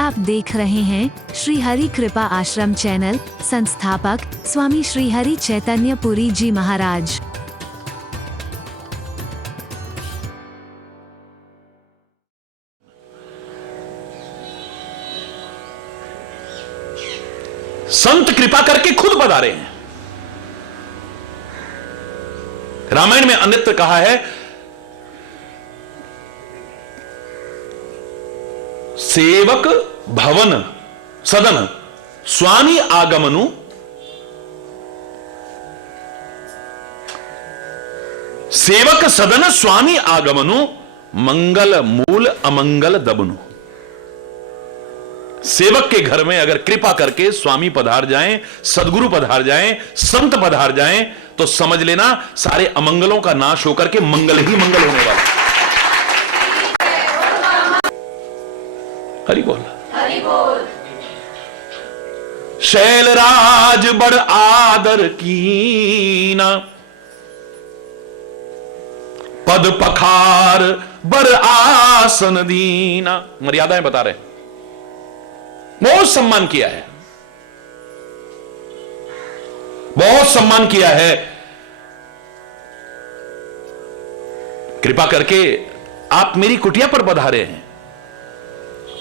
आप देख रहे हैं श्री हरि कृपा आश्रम चैनल। संस्थापक स्वामी श्री हरि चैतन्य पुरी जी महाराज। संत कृपा करके खुद पधारे हैं। रामायण में अन्यत्र कहा है, सेवक भवन सदन स्वामी आगमनु, सेवक सदन स्वामी आगमनु, मंगल मूल अमंगल दबनु। सेवक के घर में अगर कृपा करके स्वामी पधार जाएं, सदगुरु पधार जाएं, संत पधार जाएं, तो समझ लेना सारे अमंगलों का नाश होकर के मंगल ही मंगल होने वाला। हरि बोल, हरि बोल। शैलराज बड़ आदर कीना, पद पखार बड़ आसन दीना। मर्यादाएं बता रहे, बहुत सम्मान किया है, बहुत सम्मान किया है। कृपा करके आप मेरी कुटिया पर पधारे हैं।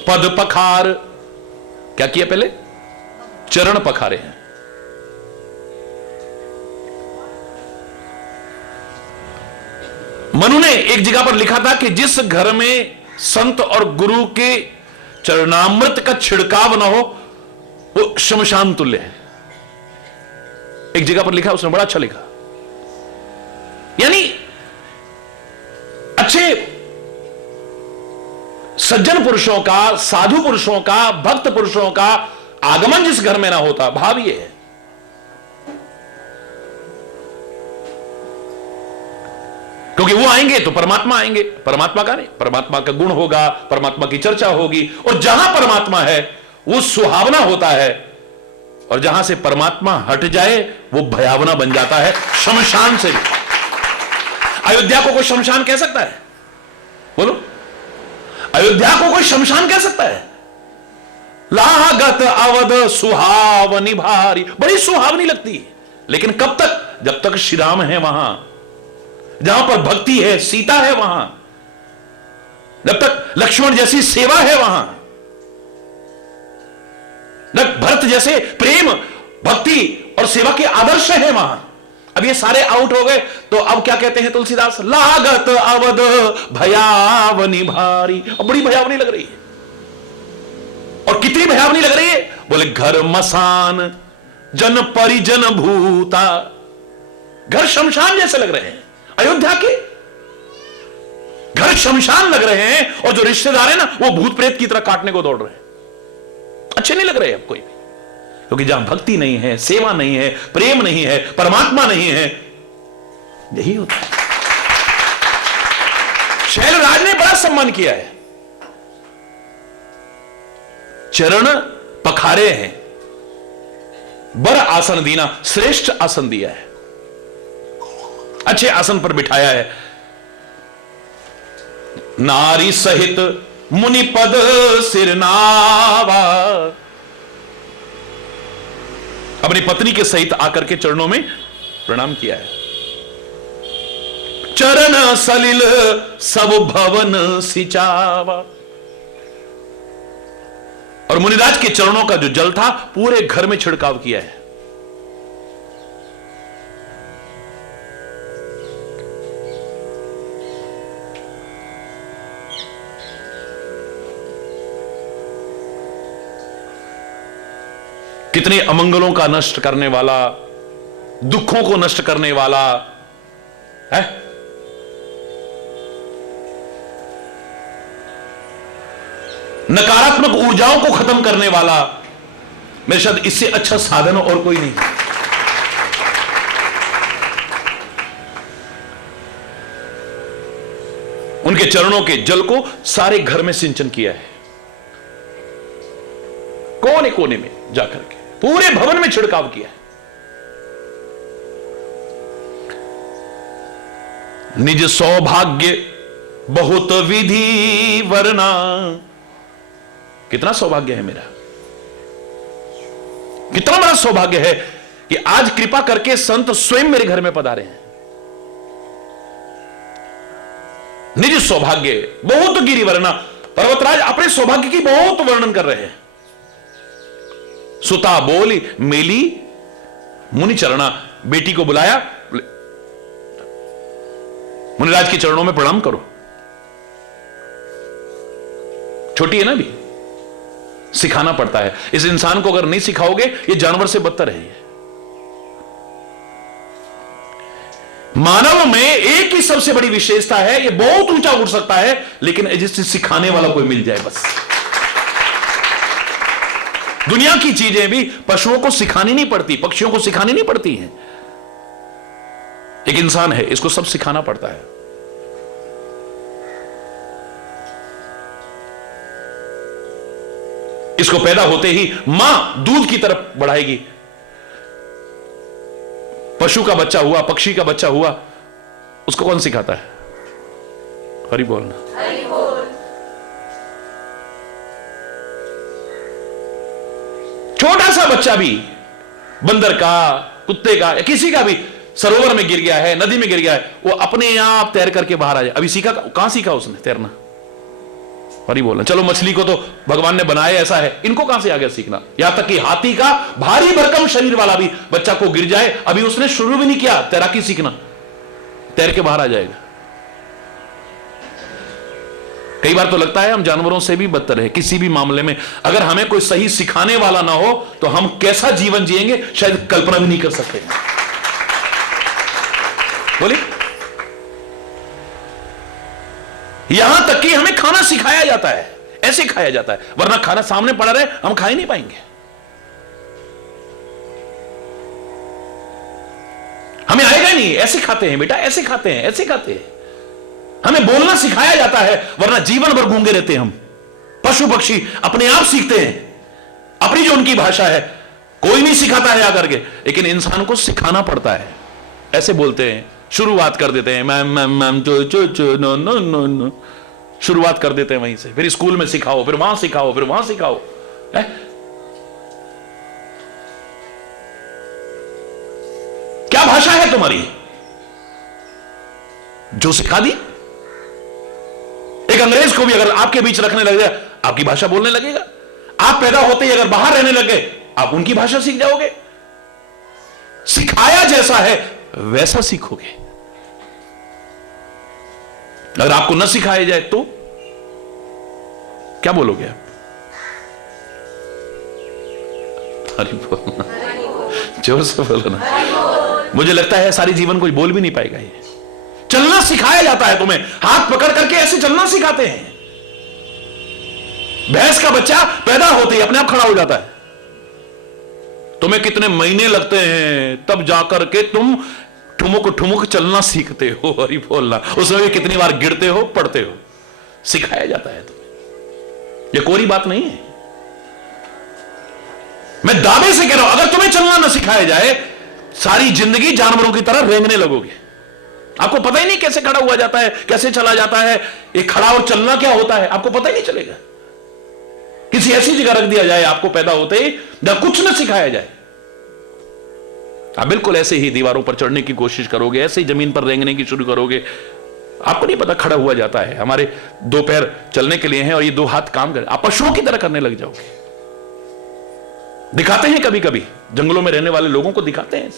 पद पखार, क्या किया पहले? चरण पखारे हैं। मनु ने एक जगह पर लिखा था कि जिस घर में संत और गुरु के चरणामृत का छिड़काव ना हो वो शमशान तुल्य है। एक जगह पर लिखा, उसने बड़ा अच्छा लिखा। यानी अच्छे सज्जन पुरुषों का, साधु पुरुषों का, भक्त पुरुषों का आगमन जिस घर में ना होता, भाव ये है। क्योंकि वो आएंगे तो परमात्मा आएंगे, परमात्मा का नहीं, परमात्मा का गुण होगा, परमात्मा की चर्चा होगी। और जहां परमात्मा है वो सुहावना होता है, और जहां से परमात्मा हट जाए वो भयावना बन जाता है, शमशान से भी। अयोध्या को कोई शमशान कह सकता है? बोलो, अयोध्या को कोई शमशान कह सकता है? लागत अवध सुहावनी भारी, बड़ी सुहावनी लगती है, लेकिन कब तक? जब तक श्री राम है वहां, जहां पर भक्ति है, सीता है वहां, जब तक लक्ष्मण जैसी सेवा है वहां, जब भरत जैसे प्रेम, भक्ति और सेवा के आदर्श है वहां। अब ये सारे आउट हो गए तो अब क्या कहते हैं तुलसीदास? लागत अवध भयावनी भारी। अब बड़ी भयावनी लग रही है। और कितनी भयावनी लग रही है? बोले घर मसान जन परिजन भूता। घर शमशान जैसे लग रहे हैं, अयोध्या के घर शमशान लग रहे हैं, और जो रिश्तेदार हैं ना वो भूत प्रेत की तरह काटने को दौड़ रहे हैं। अच्छे नहीं लग रहे अब कोई भी, क्योंकि जहां भक्ति नहीं है, सेवा नहीं है, प्रेम नहीं है, परमात्मा नहीं है, यही होता है। शैलराज ने बड़ा सम्मान किया है, चरण पखारे हैं, बर आसन दीना, श्रेष्ठ आसन दिया है, अच्छे आसन पर बिठाया है। नारी सहित मुनि पद सिरनावा, अपनी पत्नी के सहित आकर के चरणों में प्रणाम किया है। चरण सलिल सब भवन सिंचावा, और मुनिराज के चरणों का जो जल था पूरे घर में छिड़काव किया है। कितने अमंगलों का नष्ट करने वाला, दुखों को नष्ट करने वाला है। नकारात्मक ऊर्जाओं को खत्म करने वाला, मेरे शायद इससे अच्छा साधन और कोई नहीं। उनके चरणों के जल को सारे घर में सिंचन किया है, कोने कोने में जाकर के पूरे भवन में छिड़काव किया है। निज सौभाग्य बहुत विधि वरना, कितना सौभाग्य है मेरा, कितना बड़ा सौभाग्य है कि आज कृपा करके संत स्वयं मेरे घर में पधारे हैं। निज सौभाग्य बहुत गिरिवर्णा, पर्वतराज अपने सौभाग्य की बहुत वर्णन कर रहे हैं। सुता बोली मेली मुनि चरणा, बेटी को बुलाया, मुनिराज के चरणों में प्रणाम करो। छोटी है ना भी, सिखाना पड़ता है। इस इंसान को अगर नहीं सिखाओगे ये जानवर से बदतर है। मानव में एक ही सबसे बड़ी विशेषता है, ये बहुत ऊंचा उड़ सकता है, लेकिन जिससे सिखाने वाला कोई मिल जाए बस। दुनिया की चीजें भी पशुओं को सिखानी नहीं पड़ती, पक्षियों को सिखानी नहीं पड़ती हैं। एक इंसान है, इसको सब सिखाना पड़ता है। इसको पैदा होते ही मां दूध की तरफ बढ़ाएगी। पशु का बच्चा हुआ, पक्षी का बच्चा हुआ, उसको कौन सिखाता है? हरि बोलना। हरि बोल। छोटा सा बच्चा भी, बंदर का, कुत्ते का या किसी का भी, सरोवर में गिर गया है, नदी में गिर गया है, वो अपने आप तैर करके बाहर आ जाए। अभी सीखा, कहां सीखा उसने तैरना? हरि बोलना। चलो मछली को तो भगवान ने बनाया ऐसा है, इनको कहां से आ गया सीखना? यहां तक कि हाथी का भारी भरकम शरीर वाला भी बच्चा को गिर जाए, अभी उसने शुरू भी नहीं किया तैराकी सीखना, तैर के बाहर आ जाएगा। कई बार तो लगता है हम जानवरों से भी बदतर है किसी भी मामले में। अगर हमें कोई सही सिखाने वाला ना हो तो हम कैसा जीवन जिएंगे शायद कल्पना भी नहीं कर सकते। बोलिए। यहां तक कि हमें खाना सिखाया जाता है, ऐसे खाया जाता है, वरना खाना सामने पड़ा रहे हम खा ही नहीं पाएंगे। हमें आएगा नहीं, ऐसे खाते हैं बेटा, ऐसे खाते हैं, ऐसे खाते हैं। हमें बोलना सिखाया जाता है, वरना जीवन भर गूंगे रहते हैं हम। पशु पक्षी अपने आप सीखते हैं अपनी जो उनकी भाषा है, कोई नहीं सिखाता है आकर के, लेकिन इंसान को सिखाना पड़ता है। ऐसे बोलते हैं, शुरुआत कर देते हैं, मैम मैम मैम चो चो चो नो नो नो नो, शुरुआत कर देते हैं वहीं से। फिर स्कूल में सिखाओ, फिर वहां सिखाओ, फिर वहां सिखाओ। क्या भाषा है तुम्हारी जो सिखा दी? एक अंग्रेज को भी अगर आपके बीच रखने लग जाए, आपकी भाषा बोलने लगेगा। आप पैदा होते ही अगर बाहर रहने लग गए, आप उनकी भाषा सीख जाओगे। सिखाया जैसा है वैसा सीखोगे। अगर आपको न सिखाया जाए तो क्या बोलोगे आप? हरि बोल, जोर से बोलो ना। मुझे लगता है सारी जीवन कोई बोल भी नहीं पाएगा। ये चलना सिखाया जाता है तुम्हें, हाथ पकड़ करके ऐसे चलना सिखाते हैं। भैंस का बच्चा पैदा होते ही अपने आप खड़ा हो जाता है। तुम्हें कितने महीने लगते हैं तब जाकर के तुम ठुमुक ठुमुक चलना सीखते हो। हरि बोलना। उसमें भी कितनी बार गिरते हो, पड़ते हो, सिखाया जाता है तुम्हें। यह कोरी बात नहीं है। मैं दावे से कह रहा हूं, अगर तुम्हें चलना ना सिखाया जाए, सारी जिंदगी जानवरों की तरह रेंगने लगोगे। आपको पता ही नहीं कैसे खड़ा हुआ जाता है, कैसे चला जाता है। ये खड़ा और चलना क्या होता है आपको पता ही नहीं चलेगा। किसी ऐसी जगह रख दिया जाए आपको पैदा होते ही, जहां कुछ न सिखाया जाए, आप बिल्कुल ऐसे ही दीवारों पर चढ़ने की कोशिश करोगे, ऐसे ही जमीन पर रेंगने की शुरू करोगे। आपको नहीं पता खड़ा हुआ जाता है। हमारे दो पैर चलने के लिए हैं और ये दो हाथ काम कर, आप पशुओं की तरह करने लग जाओगे। दिखाते हैं कभी कभी, जंगलों में रहने वाले लोगों को दिखाते हैं।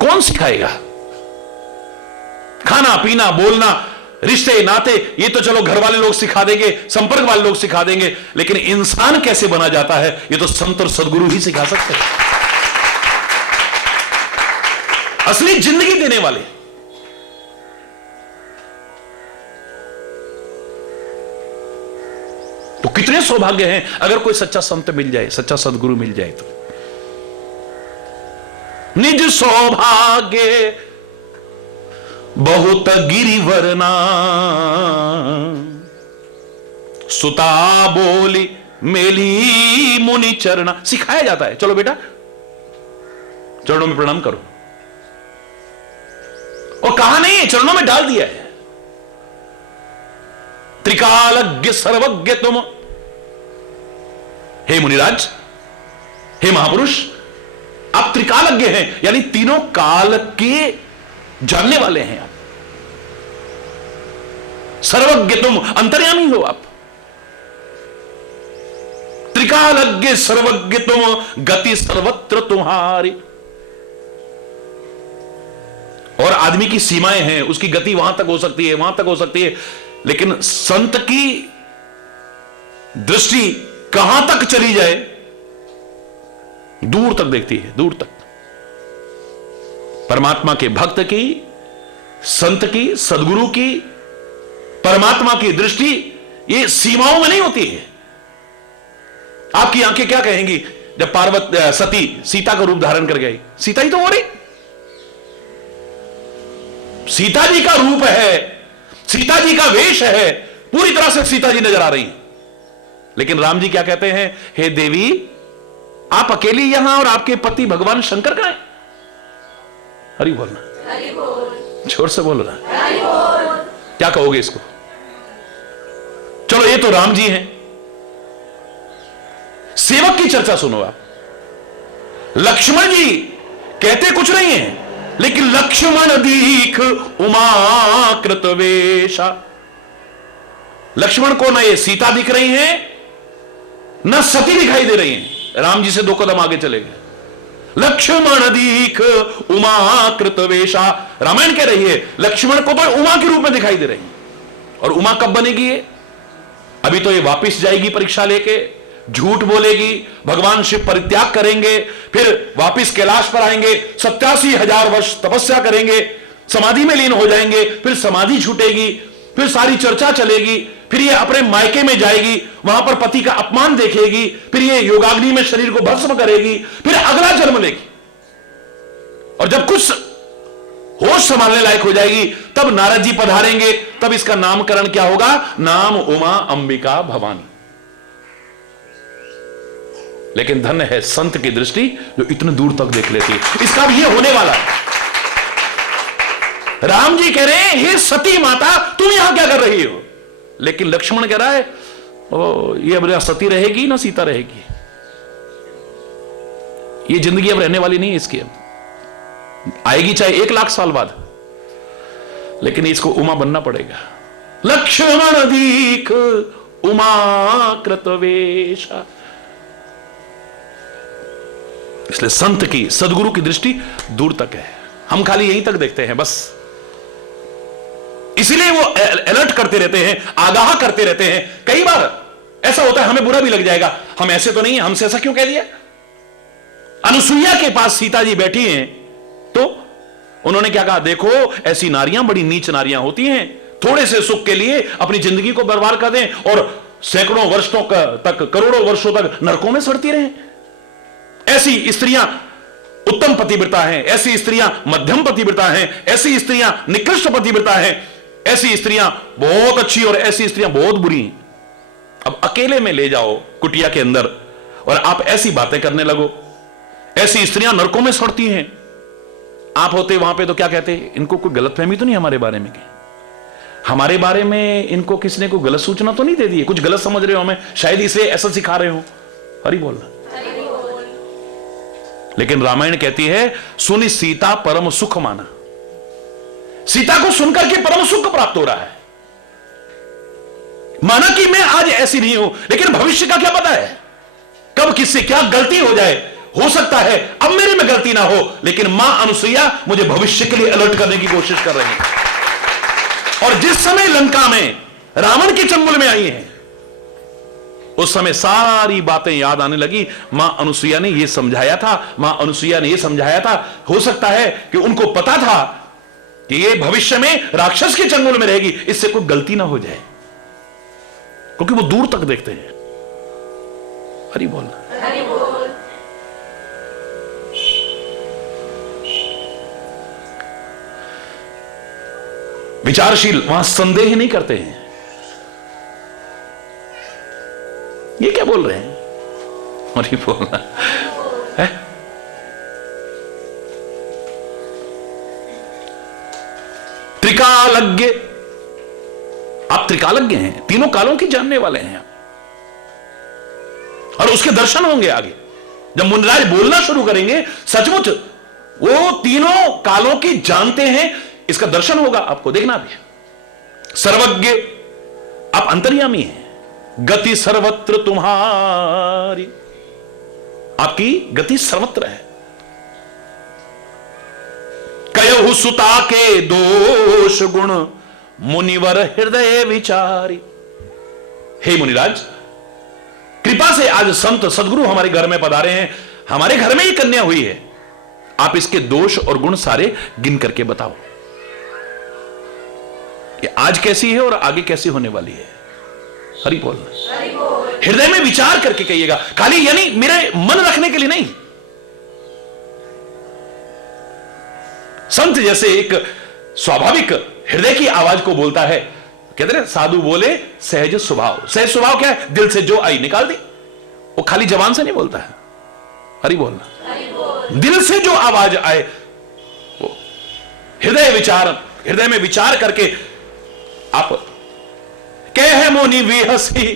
कौन सिखाएगा? खाना पीना, बोलना, रिश्ते नाते, ये तो चलो घर वाले लोग सिखा देंगे, संपर्क वाले लोग सिखा देंगे, लेकिन इंसान कैसे बना जाता है ये तो संत और सदगुरु ही सिखा सकते हैं। असली जिंदगी देने वाले। तो कितने सौभाग्य हैं अगर कोई सच्चा संत मिल जाए, सच्चा सदगुरु मिल जाए तो। निज सौभाग्य बहुत गिरिवरना, सुता बोली मेली मुनि चरना। सिखाया जाता है, चलो बेटा चरणों में प्रणाम करो। और कहा नहीं है, चरणों में डाल दिया है। त्रिकालज्ञ सर्वज्ञ तुम। हे मुनिराज, हे महापुरुष, आप त्रिकालज्ञ हैं, यानी तीनों काल के जानने वाले हैं आप। सर्वज्ञ तुम, अंतर्यामी हो आप। त्रिकालज्ञ सर्वज्ञ तुम, गति सर्वत्र तुम्हारी। और आदमी की सीमाएं हैं, उसकी गति वहां तक हो सकती है, वहां तक हो सकती है, लेकिन संत की दृष्टि कहां तक चली जाए, दूर तक देखती है, दूर तक। परमात्मा के भक्त की, संत की, सदगुरु की, परमात्मा की दृष्टि ये सीमाओं में नहीं होती है। आपकी आंखें क्या कहेंगी जब पार्वती सती सीता का रूप धारण कर गई? सीता ही तो हो रही, सीता जी का रूप है, सीता जी का वेश है, पूरी तरह से सीता जी नजर आ रही हैं। लेकिन राम जी क्या कहते हैं? हे देवी, आप अकेली यहां और आपके पति भगवान शंकर कहां हैं? हरि बोलना, हरि बोल, जोर से बोल रहा, हरि बोल। क्या कहोगे इसको? चलो ये तो राम जी हैं। सेवक की चर्चा सुनो आप। लक्ष्मण जी कहते कुछ नहीं है, लेकिन लक्ष्मण दीख उमाकृत वेशा। लक्ष्मण को न ये सीता दिख रही है, न सती दिखाई दे रही है। राम जी से 2 कदम आगे चले गए। लक्ष्मण दीख उमाकृत वेशा। रामायण कह रही है लक्ष्मण को तो उमा के रूप में दिखाई दे रही है। और उमा कब बनेगी ये? अभी तो ये वापिस जाएगी परीक्षा लेके, झूठ बोलेगी, भगवान शिव परित्याग करेंगे, फिर वापिस कैलाश पर आएंगे, 87,000 वर्ष तपस्या करेंगे, समाधि में लीन हो जाएंगे, फिर समाधि छूटेगी, फिर सारी चर्चा चलेगी, फिर ये अपने मायके में जाएगी, वहां पर पति का अपमान देखेगी, फिर ये योगाग्नि में शरीर को भस्म करेगी, फिर अगला जन्म लेगी। और जब कुछ होश संभालने लायक हो जाएगी तब नारद जी पधारेंगे, तब इसका नामकरण क्या होगा? नाम उमा अंबिका भवानी। लेकिन धन्य है संत की दृष्टि जो इतने दूर तक देख लेती है। इसका भी ये होने वाला है। राम जी कह रहे हैं हे सती माता, तुम यहां क्या कर रही हो? लेकिन लक्ष्मण कह रहा है ओ, ये अब सती रहेगी ना सीता रहेगी, ये जिंदगी अब रहने वाली नहीं है इसकी, अब आएगी चाहे 1,00,000 साल बाद, लेकिन इसको उमा बनना पड़ेगा। लक्ष्मण दीख उमा कृत वेशा। इसलिए संत की, सदगुरु की दृष्टि दूर तक है, हम खाली यहीं तक देखते हैं बस। इसीलिए वो अलर्ट करते रहते हैं, आगाह करते रहते हैं। कई बार ऐसा होता है हमें बुरा भी लग जाएगा, हम ऐसे तो नहीं है, हमसे ऐसा क्यों कह दिया? अनुसुईया के पास सीता जी बैठी हैं तो उन्होंने क्या कहा? देखो ऐसी नारियां बड़ी नीच नारियां होती हैं, थोड़े से सुख के लिए अपनी जिंदगी को बर्बाद कर दें और सैकड़ों वर्षों तक, करोड़ों वर्षों तक नरकों में सड़ती रहें। ऐसी स्त्रियां उत्तम पतिव्रता हैं, ऐसी स्त्रियां मध्यम पतिव्रता हैं, ऐसी स्त्रियां निकृष्ट पतिव्रता हैं, ऐसी स्त्रियां बहुत अच्छी और ऐसी स्त्रियां बहुत बुरी हैं। अब अकेले में ले जाओ कुटिया के अंदर और आप ऐसी बातें करने लगो, ऐसी स्त्रियां नरकों में सड़ती हैं। आप होते वहां पे तो क्या कहते? इनको कोई गलतफहमी तो नहीं हमारे बारे में? हमारे बारे में इनको किसने कोई गलत सूचना तो नहीं दे दी है? कुछ गलत समझ रहे हो हमें, शायद इसे ऐसा सिखा रहे हो। हरि बोलना। लेकिन रामायण कहती है सुनि सीता परम सुख माना। सीता को सुनकर के परम सुख प्राप्त हो रहा है। माना कि मैं आज ऐसी नहीं हूं, लेकिन भविष्य का क्या पता है, कब किससे क्या गलती हो जाए। हो सकता है अब मेरे में गलती ना हो, लेकिन मां अनुसुईया मुझे भविष्य के लिए अलर्ट करने की कोशिश कर रही है। और जिस समय लंका में रावण के चंगुल में आई है, उस समय सारी बातें याद आने लगी। मां अनुसुईया ने यह समझाया था, मां अनुसुईया ने यह समझाया था। हो सकता है कि उनको पता था कि ये भविष्य में राक्षस के चंगुल में रहेगी, इससे कोई गलती ना हो जाए, क्योंकि वो दूर तक देखते हैं। हरि बोल, हरि बोल। विचारशील वहां संदेह नहीं करते हैं। ये क्या बोल रहे हैं? हरि बोल है। त्रिकालज्ञ आप त्रिकालज्ञ हैं, तीनों कालों की जानने वाले हैं, और उसके दर्शन होंगे आगे जब मुनिराज बोलना शुरू करेंगे। सचमुच वो तीनों कालों की जानते हैं, इसका दर्शन होगा आपको, देखना भी। सर्वज्ञ, आप अंतर्यामी हैं, गति सर्वत्र तुम्हारी, आपकी गति सर्वत्र है। कयहु सुता के दोष गुण मुनिवर हृदय विचारी। हे मुनिराज, कृपा से आज संत सदगुरु हमारे घर में पधारे हैं, हमारे घर में ही कन्या हुई है, आप इसके दोष और गुण सारे गिन करके बताओ, ये आज कैसी है और आगे कैसी होने वाली है। हरि बोल। हृदय में विचार करके कहिएगा, खाली यानी मेरे मन रखने के लिए नहीं। संत जैसे एक स्वाभाविक हृदय की आवाज को बोलता है, कहते हैं साधु बोले सहज स्वभाव। सहज स्वभाव क्या है? दिल से जो आई निकाल दी, वो खाली जबान से नहीं बोलता है। हरि बोलना, दिल से जो आवाज आए वो हृदय विचार, हृदय में विचार करके आप कह मुनि विहसी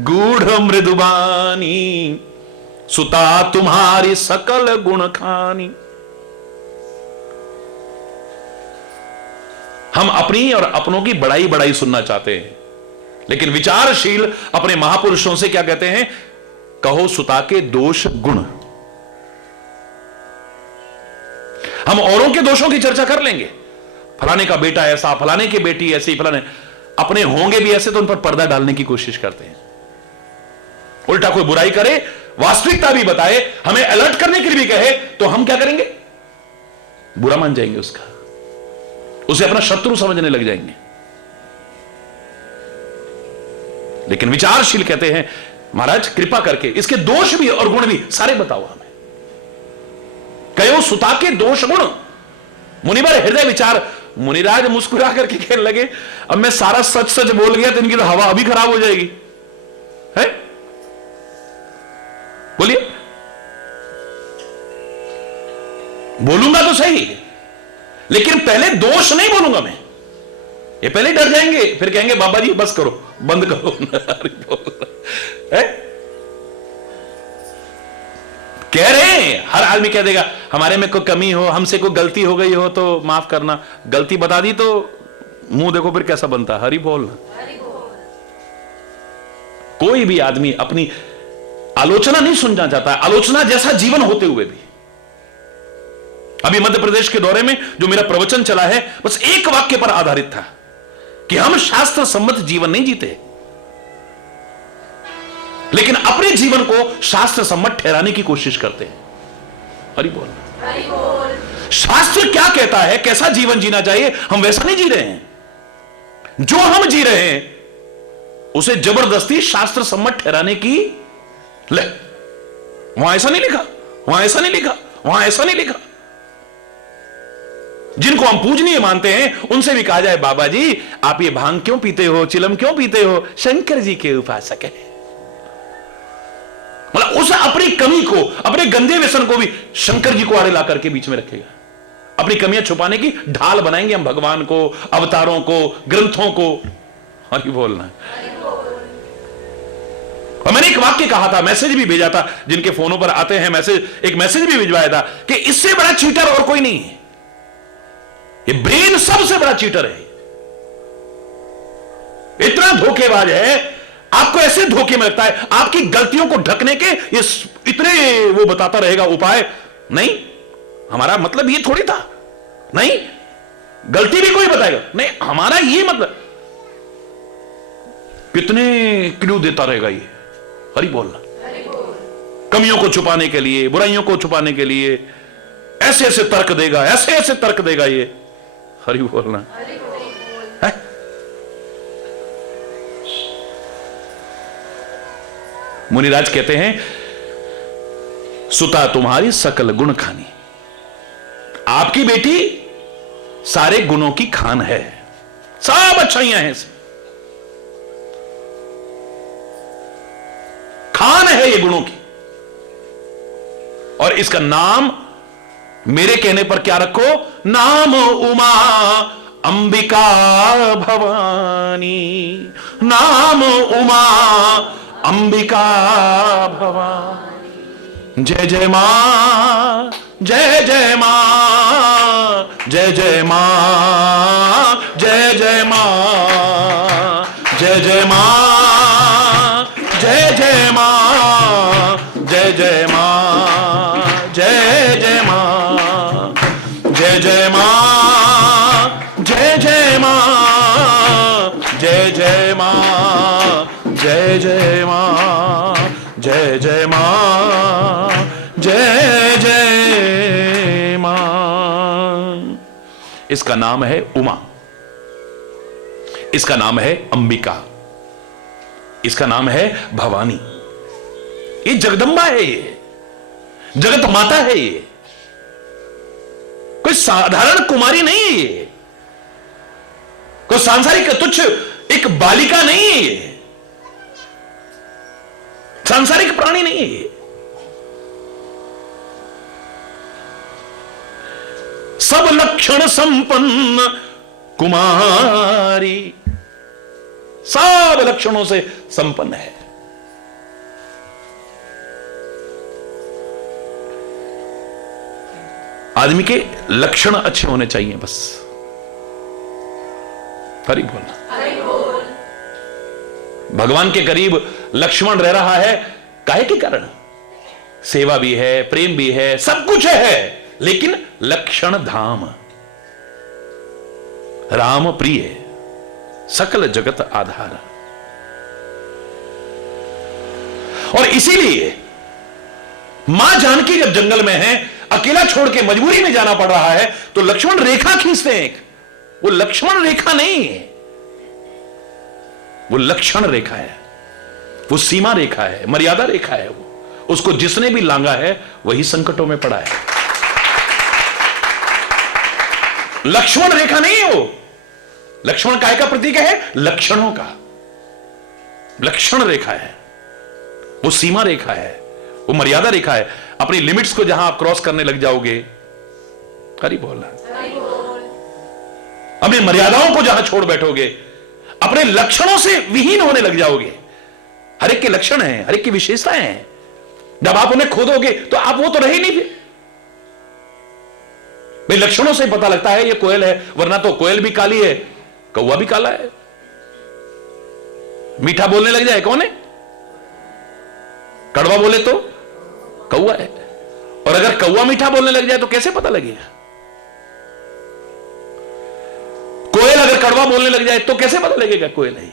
गूढ़ मृदुबानी, सुता तुम्हारी सकल गुण खानी। हम अपनी और अपनों की बड़ाई बड़ाई सुनना चाहते हैं, लेकिन विचारशील अपने महापुरुषों से क्या कहते हैं? कहो सुता के दोष गुण। हम औरों के दोषों की चर्चा कर लेंगे, फलाने का बेटा ऐसा, फलाने की बेटी ऐसी, फलाने, अपने होंगे भी ऐसे तो उन पर पर्दा डालने की कोशिश करते हैं। उल्टा कोई बुराई करे, वास्तविकता भी बताए, हमें अलर्ट करने के लिए भी कहे, तो हम क्या करेंगे? बुरा मान जाएंगे उसका, उसे अपना शत्रु समझने लग जाएंगे। लेकिन विचारशील कहते हैं महाराज कृपा करके इसके दोष भी और गुण भी सारे बताओ हमें। कहो सुता के दोष गुण मुनिवर हृदय विचार। मुनिराज मुस्कुरा करके कहने लगे, अब मैं सारा सच सच बोल गया तो इनकी तो हवा अभी खराब हो जाएगी, है? बोलिए, बोलूंगा तो सही, लेकिन पहले दोष नहीं बोलूंगा मैं। ये पहले डर जाएंगे, फिर कहेंगे बाबा जी बस करो, बंद करो। है? कह रहे हैं, हर आदमी कह देगा हमारे में कोई कमी हो, हमसे कोई गलती हो गई हो तो माफ करना। गलती बता दी तो मुंह देखो फिर कैसा बनता। हरि बोल। कोई भी आदमी अपनी आलोचना नहीं सुनना चाहता, आलोचना जैसा जीवन होते हुए भी। अभी मध्य प्रदेश के दौरे में जो मेरा प्रवचन चला है बस एक वाक्य पर आधारित था कि हम शास्त्र सम्मत जीवन नहीं जीते, लेकिन अपने जीवन को शास्त्र सम्मत ठहराने की कोशिश करते हैं। हरि बोल। शास्त्र क्या कहता है, कैसा जीवन जीना चाहिए, हम वैसा नहीं जी रहे हैं। जो हम जी रहे हैं उसे जबरदस्ती शास्त्र सम्मत ठहराने की ले, वहां ऐसा नहीं लिखा, वहां ऐसा नहीं लिखा, वहां ऐसा नहीं लिखा। जिनको हम पूजनीय मानते हैं उनसे भी कहा जाए बाबा जी आप ये भांग क्यों पीते हो, चिलम क्यों पीते हो? शंकर जी के उपासक है। मतलब उस अपनी कमी को, अपने गंदे व्यसन को भी शंकर जी को आड़े ला करके बीच में रखेगा। अपनी कमियां छुपाने की ढाल बनाएंगे हम भगवान को, अवतारों को, ग्रंथों को। हरि बोलना। और मैंने एक वाक्य कहा था, मैसेज भी भेजा था, जिनके फोनों पर आते हैं मैसेज, एक मैसेज भी भिजवाया था कि इससे बड़ा चीटर और कोई नहीं है। ये ब्रेन सबसे बड़ा चीटर है, इतना धोखेबाज है। आपको ऐसे धोखे में लगता है आपकी गलतियों को ढकने के ये इतने वो बताता रहेगा उपाय। नहीं, हमारा मतलब ये थोड़ी था। नहीं, गलती भी कोई बताएगा नहीं, हमारा ये मतलब कितने क्लू देता रहेगा ये। हरि बोलना। कमियों को छुपाने के लिए, बुराइयों को छुपाने के लिए ऐसे ऐसे तर्क देगा, ऐसे ऐसे तर्क देगा ये। हरि बोलना। मुनिराज कहते हैं सुता तुम्हारी सकल गुण खानी। आपकी बेटी सारे गुणों की खान है, सब अच्छाइयां हैं, खान है ये गुणों की। और इसका नाम मेरे कहने पर क्या रखो? नाम उमा अंबिका भवानी, नाम उमा अंबिका भवानी। जय जय मां, जय जय मां, जय जय मां, जय जय मां, जय जय मां, जय जय मां, जय जय मां, जय जय मां, जय जय मां, जय जय मां, जय जय मां, जय जय मां, जय जय मां, जय जय मां। इसका नाम है उमा, इसका नाम है अंबिका, इसका नाम है भवानी। ये जगदंबा है, ये जगत माता है, ये कोई साधारण कुमारी नहीं है, ये कोई सांसारिक तुच्छ एक बालिका नहीं है, ये सांसारिक प्राणी नहीं है, ये सब लक्षण संपन्न कुमारी, सब लक्षणों से संपन्न है। आदमी के लक्षण अच्छे होने चाहिए बस। हरि बोल। भगवान के करीब लक्ष्मण रह रहा है, काहे के कारण? सेवा भी है, प्रेम भी है, सब कुछ है, लेकिन लक्षण धाम राम प्रिय सकल जगत आधार। और इसीलिए मां जानकी जब जंगल में है, अकेला छोड़ के मजबूरी में जाना पड़ रहा है, तो लक्ष्मण रेखा खींचते हैं एक। वो लक्ष्मण रेखा नहीं है, वो लक्षण रेखा है, वो सीमा रेखा है, मर्यादा रेखा है। वो उसको जिसने भी लांगा है वही संकटों में पड़ा है। लक्ष्मण रेखा नहीं है वो। लक्ष्मण काय का प्रतीक है? लक्षणों का। लक्षण रेखा है, वो सीमा रेखा है, वो मर्यादा रेखा है। अपनी लिमिट्स को जहां आप क्रॉस करने लग जाओगे, करीब बोलना, अपनी मर्यादाओं को जहां छोड़ बैठोगे, अपने लक्षणों से विहीन होने लग जाओगे। हर एक के लक्षण हैं, हर एक की विशेषताएं हैं। जब आप उन्हें खोदोगे तो आप वो तो रहे नहीं थे भाई। लक्षणों से पता लगता है ये कोयल है, वरना तो कोयल भी काली है, कौवा भी काला है। मीठा बोलने लग जाए कौन है? कड़वा बोले तो कौवा है। और अगर कौवा मीठा बोलने लग जाए तो कैसे पता लगेगा? कोयल अगर कड़वा बोलने लग जाए तो कैसे पता लगेगा कोयल है?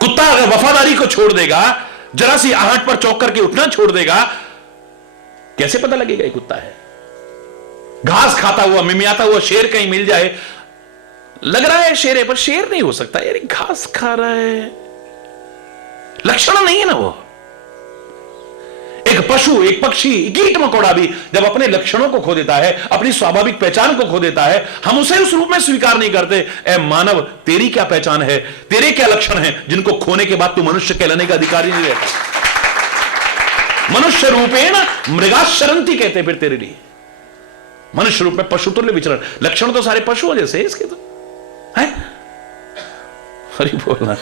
कुत्ता अगर वफादारी को छोड़ देगा, जरा सी आहट पर चौंक करके उठना छोड़ देगा, कैसे पता लगेगा ये कुत्ता है? घास खाता हुआ मिमियाता हुआ शेर कहीं मिल जाए, लग रहा है शेर है पर शेर नहीं हो सकता यार, घास खा रहा है, लक्षण नहीं है ना वो। एक पशु, एक पक्षी, कीट मकोड़ा भी जब अपने लक्षणों को खो देता है, अपनी स्वाभाविक पहचान को खो देता है, हम उसे उस रूप में स्वीकार नहीं करते। ए मानव, तेरी क्या पहचान है, तेरे क्या लक्षण हैं, जिनको खोने के बाद तू मनुष्य कहलाने का अधिकारी नहीं रहता। मनुष्य रूपेण मृगाशरंती कहते फिर तेरे लिए, मनुष्य रूप में पशु तुल्य विचरण। लक्षण तो सारे पशुओं जैसे इसके तो है। हरि बोलना।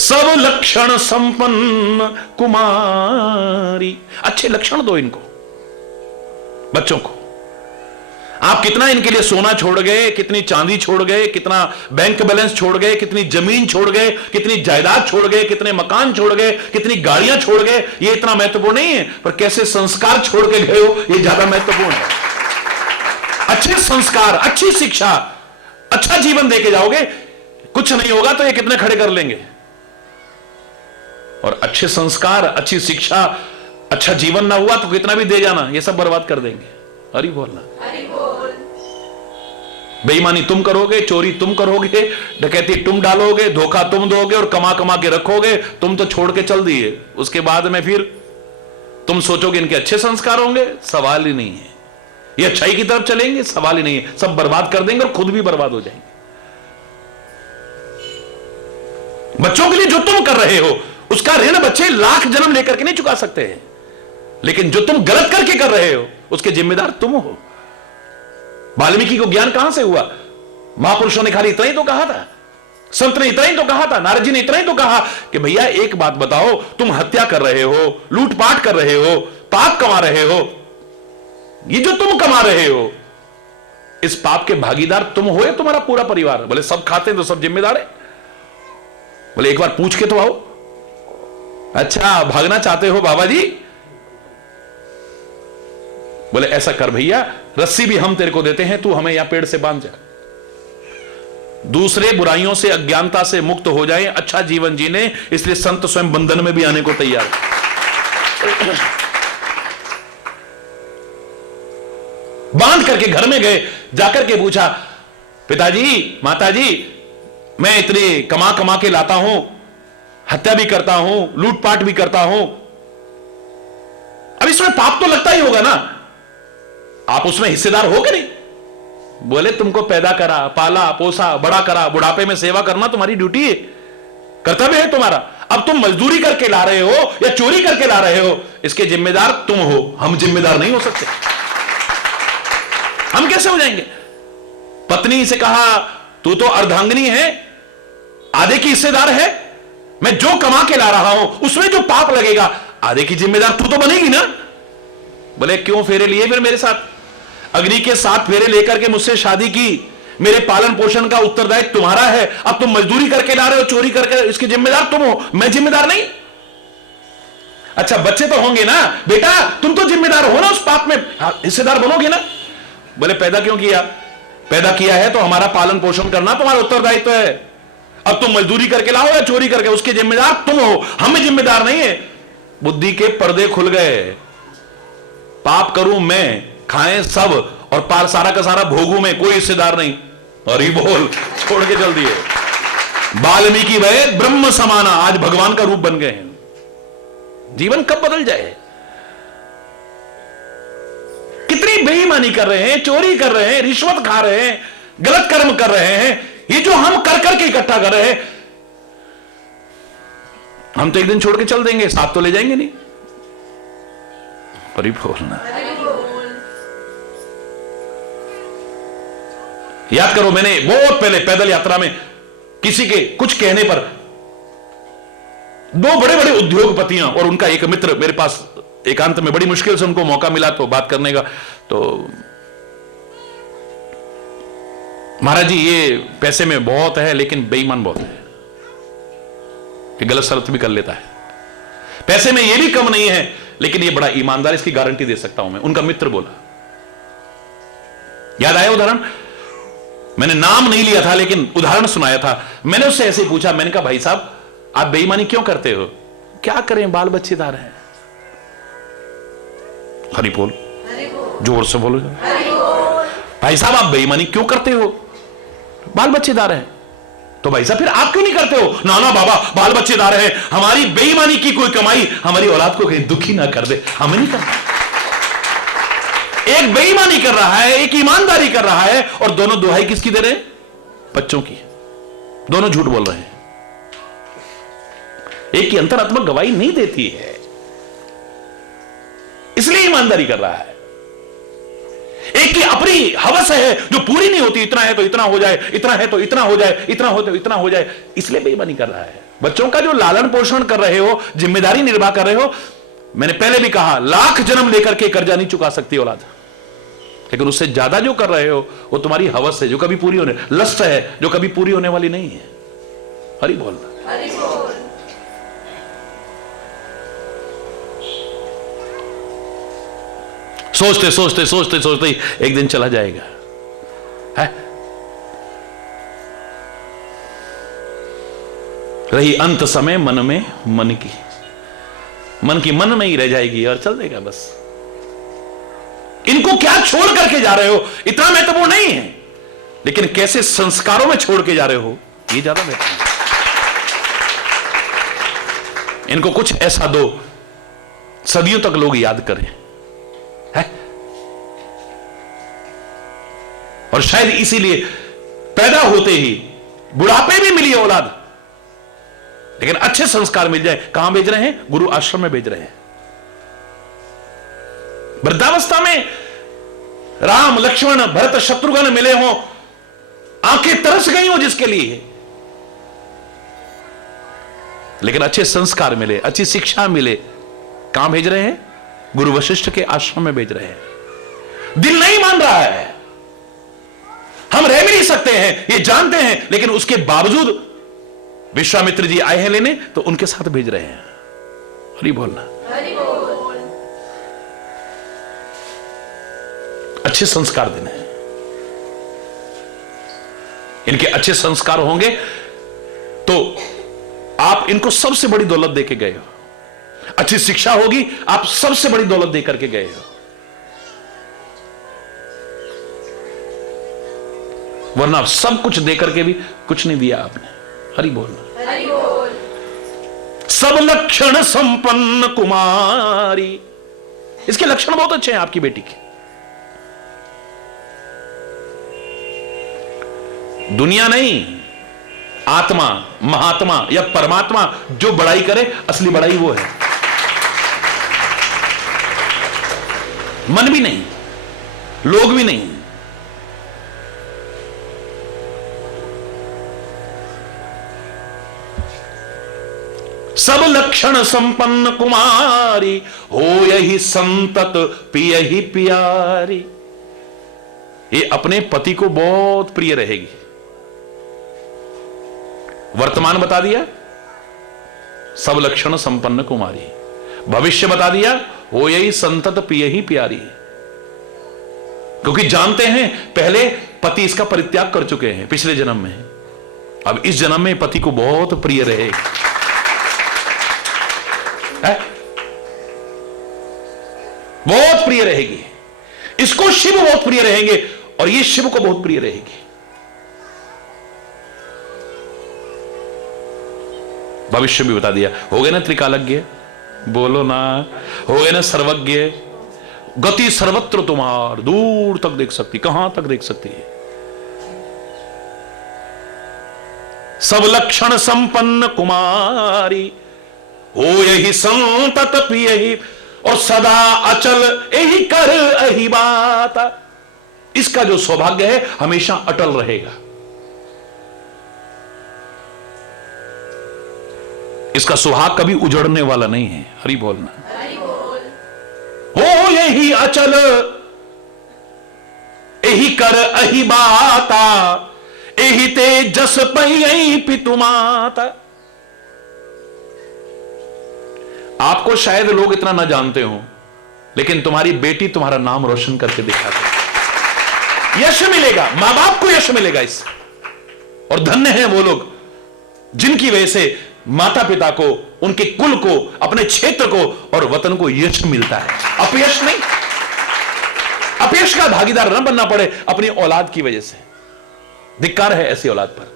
सब लक्षण संपन्न कुमारी। अच्छे लक्षण दो इनको, बच्चों को। आप कितना इनके लिए सोना छोड़ गए, कितनी चांदी छोड़ गए, कितना बैंक बैलेंस छोड़ गए, कितनी जमीन छोड़ गए, कितनी जायदाद छोड़ गए, कितने मकान छोड़ गए, कितनी गाड़ियां छोड़ गए, ये इतना महत्वपूर्ण नहीं है, पर कैसे संस्कार छोड़ के गए हो ये ज्यादा महत्वपूर्ण है। अच्छे संस्कार, अच्छी शिक्षा, अच्छा जीवन देके जाओगे, कुछ नहीं होगा तो ये कितने खड़े कर लेंगे। और अच्छे संस्कार, अच्छी शिक्षा, अच्छा जीवन ना हुआ तो कितना भी दे जाना, ये सब बर्बाद कर देंगे। हरि बोलना। बेईमानी तुम करोगे, चोरी तुम करोगे, डकैती तुम डालोगे, धोखा तुम दोगे और कमा कमा के रखोगे। तुम तो छोड़ के चल दिए, उसके बाद में फिर तुम सोचोगे इनके अच्छे संस्कार होंगे, सवाल ही नहीं है। ये अच्छाई की तरफ चलेंगे, सवाल ही नहीं है। सब बर्बाद कर देंगे और खुद भी बर्बाद हो जाएंगे। बच्चों के लिए जो तुम कर रहे हो उसका ऋण बच्चे लाख जन्म लेकर के नहीं चुका सकते हैं, लेकिन जो तुम गलत करके कर रहे हो उसके जिम्मेदार तुम हो। वाल्मीकि को ज्ञान कहां से हुआ? महापुरुषों ने खाली इतना ही तो कहा था, संत ने इतना ही तो कहा था, नारद जी ने इतना ही तो कहा कि भैया एक बात बताओ, तुम हत्या कर रहे हो, लूटपाट कर रहे हो, पाप कमा रहे हो, ये जो तुम कमा रहे हो इस पाप के भागीदार तुम हो या तुम्हारा पूरा परिवार? बोले सब खाते हैं तो सब जिम्मेदार है। बोले एक बार पूछ के तो आओ। अच्छा भागना चाहते हो बाबा जी? बोले ऐसा कर भैया, रस्सी भी हम तेरे को देते हैं, तू हमें यहां पेड़ से बांध जा, दूसरे बुराइयों से अज्ञानता से मुक्त हो जाएं, अच्छा जीवन जीने, इसलिए संत स्वयं बंधन में भी आने को तैयार। बांध करके घर में गए, जाकर के पूछा, पिताजी माताजी मैं इतने कमा कमा के लाता हूं, हत्या भी करता हूं, लूटपाट भी करता हूं, अब इसमें पाप तो लगता ही होगा ना, आप उसमें हिस्सेदार हो कि नहीं? बोले तुमको पैदा करा, पाला पोसा, बड़ा करा, बुढ़ापे में सेवा करना तुम्हारी ड्यूटी है, कर्तव्य है तुम्हारा। अब तुम मजदूरी करके ला रहे हो या चोरी करके ला रहे हो, इसके जिम्मेदार तुम हो, हम जिम्मेदार नहीं हो सकते। हम कैसे हो जाएंगे? पत्नी से कहा तू तो अर्धांगिनी है, आधे की हिस्सेदार है, मैं जो कमा के ला रहा हूं उसमें जो पाप लगेगा आधे की जिम्मेदार तू तो बनेगी ना। बोले क्यों फेरे लिए फिर मेरे साथ? अग्नि के 7 फेरे लेकर के मुझसे शादी की, मेरे पालन पोषण का उत्तरदायित्व तुम्हारा है, अब तुम मजदूरी करके ला रहे हो, चोरी करके, इसके जिम्मेदार तुम हो, मैं जिम्मेदार नहीं। अच्छा बच्चे तो होंगे ना बेटा, तुम तो जिम्मेदार हो ना उस पाप में, हिस्सेदार बनोगे ना। बोले पैदा क्यों किया? पैदा किया है तो हमारा पालन पोषण करना तुम्हारा उत्तरदायित्व है, अब तुम मजदूरी करके लाओ या चोरी करके, उसके जिम्मेदार तुम हो, हम जिम्मेदार नहीं है। बुद्धि के पर्दे खुल गए, पाप करूं मैं, खाएं सब और पार सारा का सारा भोगू में, कोई हिस्सेदार नहीं। हरि बोल, छोड़ के चल दिए। वाल्मीकि भय ब्रह्म समाना, आज भगवान का रूप बन गए हैं। जीवन कब बदल जाए? कितनी बेईमानी कर रहे हैं, चोरी कर रहे हैं, रिश्वत खा रहे हैं, गलत कर्म कर रहे हैं, ये जो हम कर करके इकट्ठा कर रहे हैं, हम तो एक दिन छोड़ के चल देंगे, साथ तो ले जाएंगे नहीं। परिपूर्ण याद करो, मैंने बहुत पहले पैदल यात्रा में किसी के कुछ कहने पर 2 बड़े बड़े उद्योगपतियां और उनका एक मित्र मेरे पास एकांत में, बड़ी मुश्किल से उनको मौका मिला तो बात करने का, तो महाराज जी ये पैसे में बहुत है लेकिन बेईमान बहुत है, ये गलत शर्त भी कर लेता है, पैसे में ये भी कम नहीं है लेकिन ये बड़ा ईमानदार, इसकी गारंटी दे सकता हूं मैं। उनका मित्र बोला, याद आया उदाहरण? मैंने नाम नहीं लिया था लेकिन उदाहरण सुनाया था। मैंने उससे ऐसे पूछा, मैंने कहा भाई साहब आप बेईमानी क्यों करते हो? क्या करें, बाल बच्चेदार हैं। हरि बोल, जोर से बोलो। भाई साहब आप बेईमानी क्यों करते हो? बाल बच्चेदार हैं। तो भाई साहब फिर आप क्यों नहीं करते हो? ना ना बाबा, बाल बच्चेदार हैं, हमारी बेईमानी की कोई कमाई हमारी औलाद को कहीं दुखी ना कर दे, हमें नहीं करना। एक बेईमानी कर रहा है, एक ईमानदारी कर रहा है, और दोनों दुहाई किसकी दे रहे हैं? बच्चों की। दोनों झूठ बोल रहे हैं। एक की अंतरात्मा गवाही नहीं देती है, इसलिए ईमानदारी कर रहा है। एक की अपनी हवस है जो पूरी नहीं होती, इतना है तो इतना हो जाए, इतना है तो इतना हो जाए, इतना हो तो इतना हो जाए, इसलिए बेईमानी कर रहा है। बच्चों का जो लालन पोषण कर रहे हो, जिम्मेदारी निर्वाह कर रहे हो, मैंने पहले भी कहा लाख जन्म लेकर के कर्जा नहीं चुका सकती औलाद, लेकिन उससे ज्यादा जो कर रहे हो वो तुम्हारी हवस है जो कभी पूरी होने, लस्ट है जो कभी पूरी होने वाली नहीं है। हरि बोल। सोचते सोचते सोचते सोचते एक दिन चला जाएगा है? रही अंत समय मन में मन की मन में ही रह जाएगी और चल देगा बस। इनको क्या छोड़ करके जा रहे हो इतना महत्वपूर्ण नहीं है, लेकिन कैसे संस्कारों में छोड़ के जा रहे हो ये ज्यादा महत्वपूर्ण है। इनको कुछ ऐसा दो सदियों तक लोग याद करें है? और शायद इसीलिए पैदा होते ही बुढ़ापे में मिली औलाद लेकिन अच्छे संस्कार मिल जाए, कहां भेज रहे हैं? गुरु आश्रम में भेज रहे हैं। वृद्धावस्था में राम लक्ष्मण भरत शत्रुघ्न मिले हो, आंखें तरस गई हो जिसके लिए, लेकिन अच्छे संस्कार मिले, अच्छी शिक्षा मिले, कहां भेज रहे हैं? गुरु वशिष्ठ के आश्रम में भेज रहे हैं। दिल नहीं मान रहा है, हम रह भी नहीं सकते हैं ये जानते हैं, लेकिन उसके बावजूद विश्वामित्र जी आए हैं लेने, तो उनके साथ भेज रहे हैं। हरि बोलना, अच्छे संस्कार देने हैं। इनके अच्छे संस्कार होंगे तो आप इनको सबसे बड़ी दौलत देके गए हो। अच्छी शिक्षा होगी, आप सबसे बड़ी दौलत दे करके गए हो, वरना आप सब कुछ दे करके भी कुछ नहीं दिया आपने। हरि बोल। सब लक्षण संपन्न कुमारी, इसके लक्षण बहुत अच्छे हैं आपकी बेटी के। दुनिया नहीं, आत्मा, महात्मा या परमात्मा जो बड़ाई करे, असली बड़ाई वो है, मन भी नहीं, लोग भी नहीं। सब लक्षण संपन्न कुमारी, हो यही संतत पिय ही प्यारी। ये अपने पति को बहुत प्रिय रहेगी। वर्तमान बता दिया, सब लक्षण संपन्न कुमारी। भविष्य बता दिया, हो यही संतत पिय ही प्यारी। क्योंकि जानते हैं पहले पति इसका परित्याग कर चुके हैं पिछले जन्म में, अब इस जन्म में पति को बहुत प्रिय रहेगी। बहुत प्रिय रहेगी, इसको शिव बहुत प्रिय रहेंगे और ये शिव को बहुत प्रिय रहेगी। भविष्य भी बता दिया, हो गए ना त्रिकालज्ञ, बोलो ना, हो गए ना सर्वज्ञ, गति सर्वत्र तुम्हार, दूर तक देख सकती, कहां तक देख सकती है। सब लक्षण संपन्न कुमारी, हो यही संतत पिय ही, और सदा अचल यही कर यही बात। इसका जो सौभाग्य है हमेशा अटल रहेगा। इसका सुहाग कभी उजड़ने वाला नहीं है। हरि बोलना, हो यही अचल यही कर यही बाता, यही तेजस पई पितु माता। आपको शायद लोग इतना ना जानते हो, लेकिन तुम्हारी बेटी तुम्हारा नाम रोशन करके दिखाती। यश मिलेगा, मां बाप को यश मिलेगा इससे, और धन्य हैं वो लोग जिनकी वजह से माता पिता को, उनके कुल को, अपने क्षेत्र को और वतन को यश मिलता है। अपयश नहीं, अपयश का भागीदार न बनना पड़े अपनी औलाद की वजह से। धिक्कार है ऐसी औलाद पर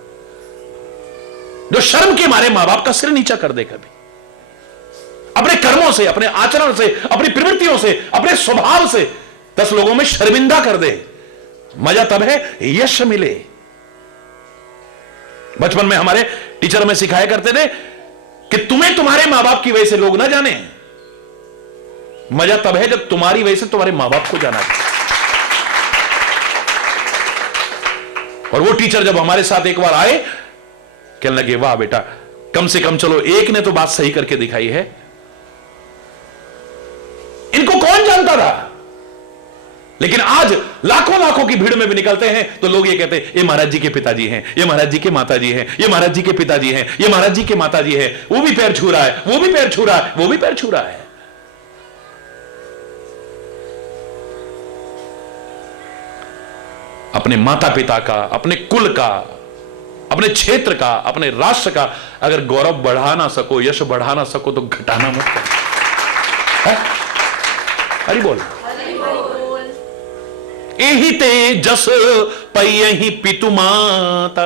जो शर्म के मारे मां बाप का सिर नीचा कर दे, कभी अपने कर्मों से, अपने आचरण से, अपनी प्रवृत्तियों से, अपने स्वभाव से 10 लोगों में शर्मिंदा कर दे। मजा तब है यश मिले। बचपन में हमारे टीचर हमें सिखाया करते थे कि तुम्हें तुम्हारे मां बाप की वजह से लोग ना जाने, मजा तब है जब तुम्हारी वजह से तुम्हारे मां बाप को जाना चाहिए। और वो टीचर जब हमारे साथ एक बार आए, कहने लगे, वाह बेटा, कम से कम चलो एक ने तो बात सही करके दिखाई है। इनको कौन जानता था, लेकिन आज लाखों लाखों की भीड़ में भी निकलते हैं तो लोग ये कहते हैं, ये महाराज जी के पिताजी हैं, ये महाराज जी के माताजी हैं, ये महाराज जी के पिताजी हैं, ये महाराज जी के माताजी हैं, वो भी पैर छू रहा है, वो भी पैर छू रहा है, वो भी पैर छू रहा है। अपने माता पिता का, अपने कुल का, अपने क्षेत्र का, अपने राष्ट्र का अगर गौरव बढ़ा ना सको, यश बढ़ा ना सको, तो घटाना मत करो। हरि बोल। यही तेजस पई पितु माता,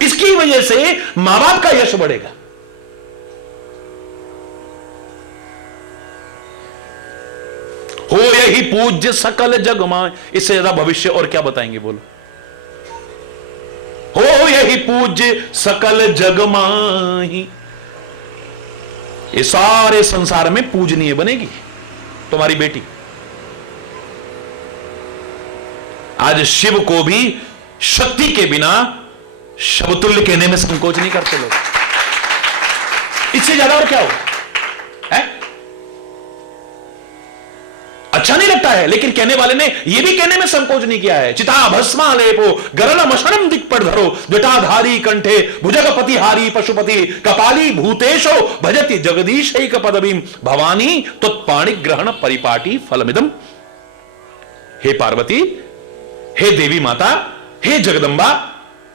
इसकी वजह से मां बाप का यश बढ़ेगा। हो यही पूज्य सकल जग मां, इससे ज्यादा भविष्य और क्या बताएंगे, बोलो। हो यही यही पूज्य सकल जग माही। ये सारे संसार में पूजनीय बनेगी तुम्हारी बेटी। आज शिव को भी शक्ति के बिना शबतुल्य कहने में संकोच नहीं करते लोग। इससे ज्यादा और क्या हो है? अच्छा नहीं लगता है, लेकिन कहने वाले ने यह भी कहने में संकोच नहीं किया है। चिता भस्मा लेपो गरल मशरम दिक्पट धरो जटाधारी कंठे भुजगपति हारी पशुपति कपाली भूतेशो भजति जगदीश एक पदवीम भवानी तुत्पाणि ग्रहण परिपाटी फलमिदम। हे पार्वती, हे देवी माता, हे जगदंबा,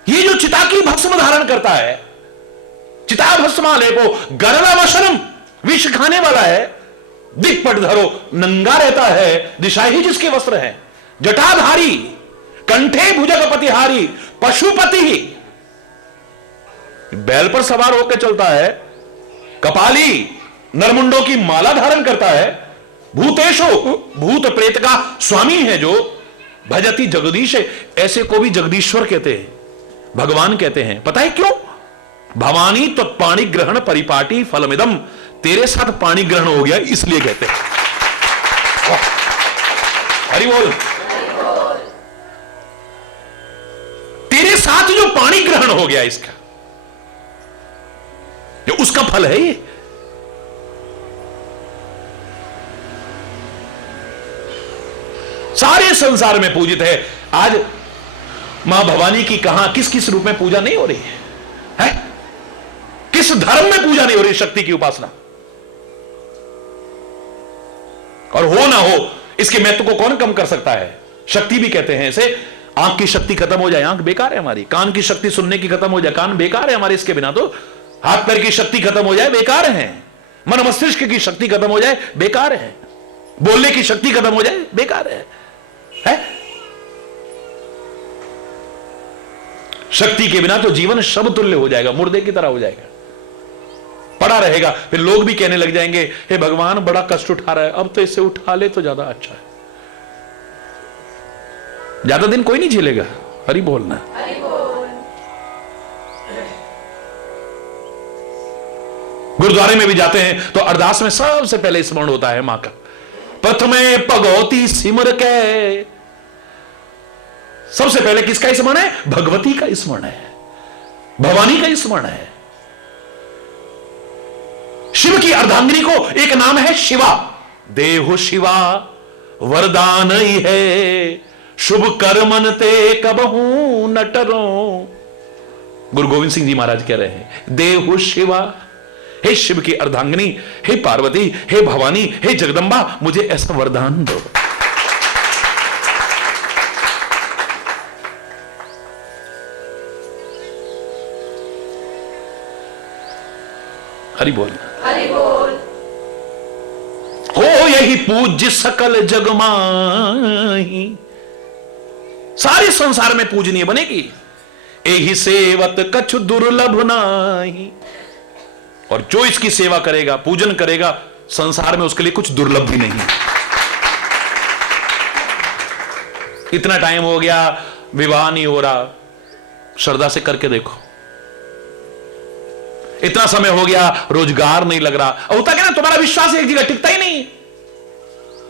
ये जो चिता की भस्म धारण करता है, चिता भस्मा लेपो गरल मशरम विष खाने वाला है, दिक्पट धरो नंगा रहता है, दिशाएं ही जिसके वस्त्र है, जटाधारी कंठे भुजगपतिहारी पशुपति ही बैल पर सवार होकर चलता है, कपाली नरमुंडों की माला धारण करता है, भूतेशो भूत प्रेत का स्वामी है जो, भजति जगदीश है, ऐसे को भी जगदीश्वर कहते हैं, भगवान कहते हैं। पता है क्यों? भवानी तो पाणी ग्रहण परिपाटी फलमिदम, तेरे साथ पानी ग्रहण हो गया इसलिए कहते हैं। हरि बोल। तेरे साथ जो पानी ग्रहण हो गया इसका, ये उसका फल है। ये सारे संसार में पूजित है। आज मां भवानी की कहां किस किस रूप में पूजा नहीं हो रही है? किस धर्म में पूजा नहीं हो रही शक्ति की उपासना? और हो ना हो इसके महत्व को कौन कम कर सकता है? शक्ति भी कहते हैं इसे। आंख की शक्ति खत्म हो जाए, आंख बेकार है हमारी। कान की शक्ति सुनने की खत्म हो जाए, कान बेकार है हमारे इसके बिना। तो हाथ पैर की शक्ति खत्म हो जाए, बेकार है। मन मस्तिष्क की शक्ति खत्म हो जाए, बेकार है। बोलने की शक्ति खत्म हो जाए, बेकार है? शक्ति के बिना तो जीवन शबतुल्य हो जाएगा, मुर्दे की तरह हो जाएगा, पड़ा रहेगा। फिर लोग भी कहने लग जाएंगे, हे भगवान बड़ा कष्ट उठा रहा है, अब तो इसे उठा ले तो ज्यादा अच्छा है। ज्यादा दिन कोई नहीं झेलेगा। हरि बोलना। गुरुद्वारे में भी जाते हैं तो अरदास में सबसे पहले स्मरण होता है मां का। प्रथमे भगवती सिमर के, सबसे पहले किसका स्मरण है? भगवती का स्मरण है, भवानी का स्मरण है। शिव की अर्धांगिनी को एक नाम है शिवा। देहु शिवा वरदान ही है, शुभ कर्मन ते कबहू नटरो। गुरु गोविंद सिंह जी महाराज कह रहे हैं, देहु शिवा, हे शिव की अर्धांगिनी, हे पार्वती, हे भवानी, हे जगदंबा, मुझे ऐसा वरदान दो। हरि बोल। हरि बोल। हो यही पूज्य सकल जग माही, सारे संसार में पूजनीय बनेगी। एही सेवत कछु दुर्लभ नाही। और जो इसकी सेवा करेगा, पूजन करेगा, संसार में उसके लिए कुछ दुर्लभ भी नहीं। इतना टाइम हो गया, विवाह नहीं हो रहा, श्रद्धा से करके देखो। इतना समय हो गया, रोजगार नहीं लग रहा, होता क्या ना, तुम्हारा विश्वास एक जगह टिकता ही नहीं।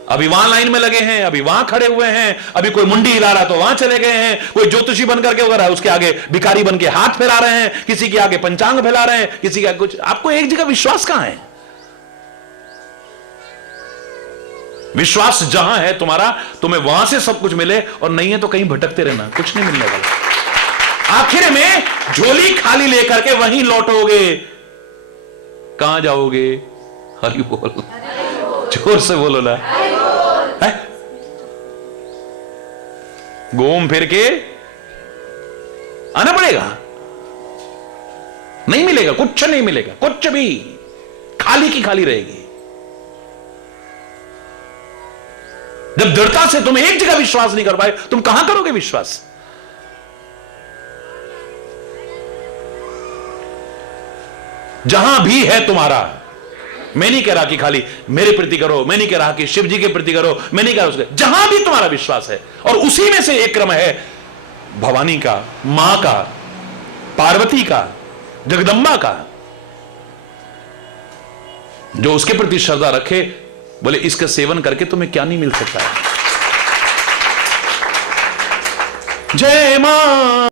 अभी वहां लाइन में लगे हैं, अभी वहां खड़े हुए हैं, अभी कोई मुंडी हिला रहा तो वहां चले गए हैं, कोई ज्योतिषी बन करके उधर है, उसके आगे भिखारी बन के हाथ फैला रहे हैं, किसी के आगे पंचांग फैला रहे हैं, किसी के आगे कुछ। आपको एक जगह विश्वास कहां है? विश्वास जहां है तुम्हारा, तुम्हें वहां से सब कुछ मिले, और नहीं है तो कहीं भटकते रहना, कुछ नहीं मिलने वाला। आखिर में झोली खाली लेकर के वहीं लौटोगे। कहां जाओगे? हरि बोल। जोर से बोलो ना। है? घूम फिर के आना पड़ेगा, नहीं मिलेगा, कुछ नहीं मिलेगा, कुछ भी, खाली की खाली रहेगी। जब दृढ़ता से तुम एक जगह विश्वास नहीं कर पाए, तुम कहां करोगे विश्वास? जहां भी है तुम्हारा, मैं नहीं कह रहा कि खाली मेरे प्रति करो, मैं नहीं कह रहा कि शिव जी के प्रति करो, मैं नहीं कह रहा उसके, जहां भी तुम्हारा विश्वास है, और उसी में से एक क्रम है भवानी का, मां का, पार्वती का, जगदम्बा का, जो उसके प्रति श्रद्धा रखे, बोले इसका सेवन करके तुम्हें क्या नहीं मिल सकता है। जय मां,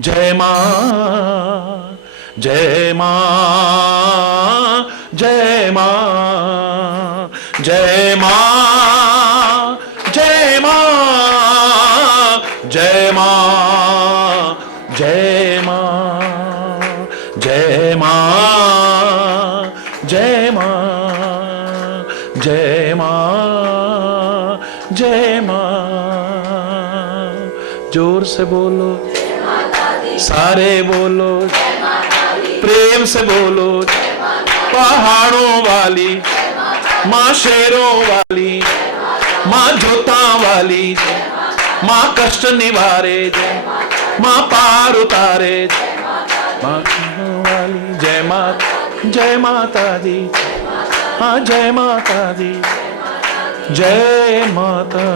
जय मां, जय मां, जय मां, जय मां, जय मां, जय मां, जय मां, जय मां, जय मां, जय मां, जय मां। जोर से बोलो, सारे बोलो, प्रेम से बोलो, पहाड़ों वाली माँ, शेरों वाली माँ, जोता वाली माँ, कष्ट निवारे माँ, पार उतारे माँ वाली। जय माता, जय माता दी, हाँ जय माता दी, जय माता।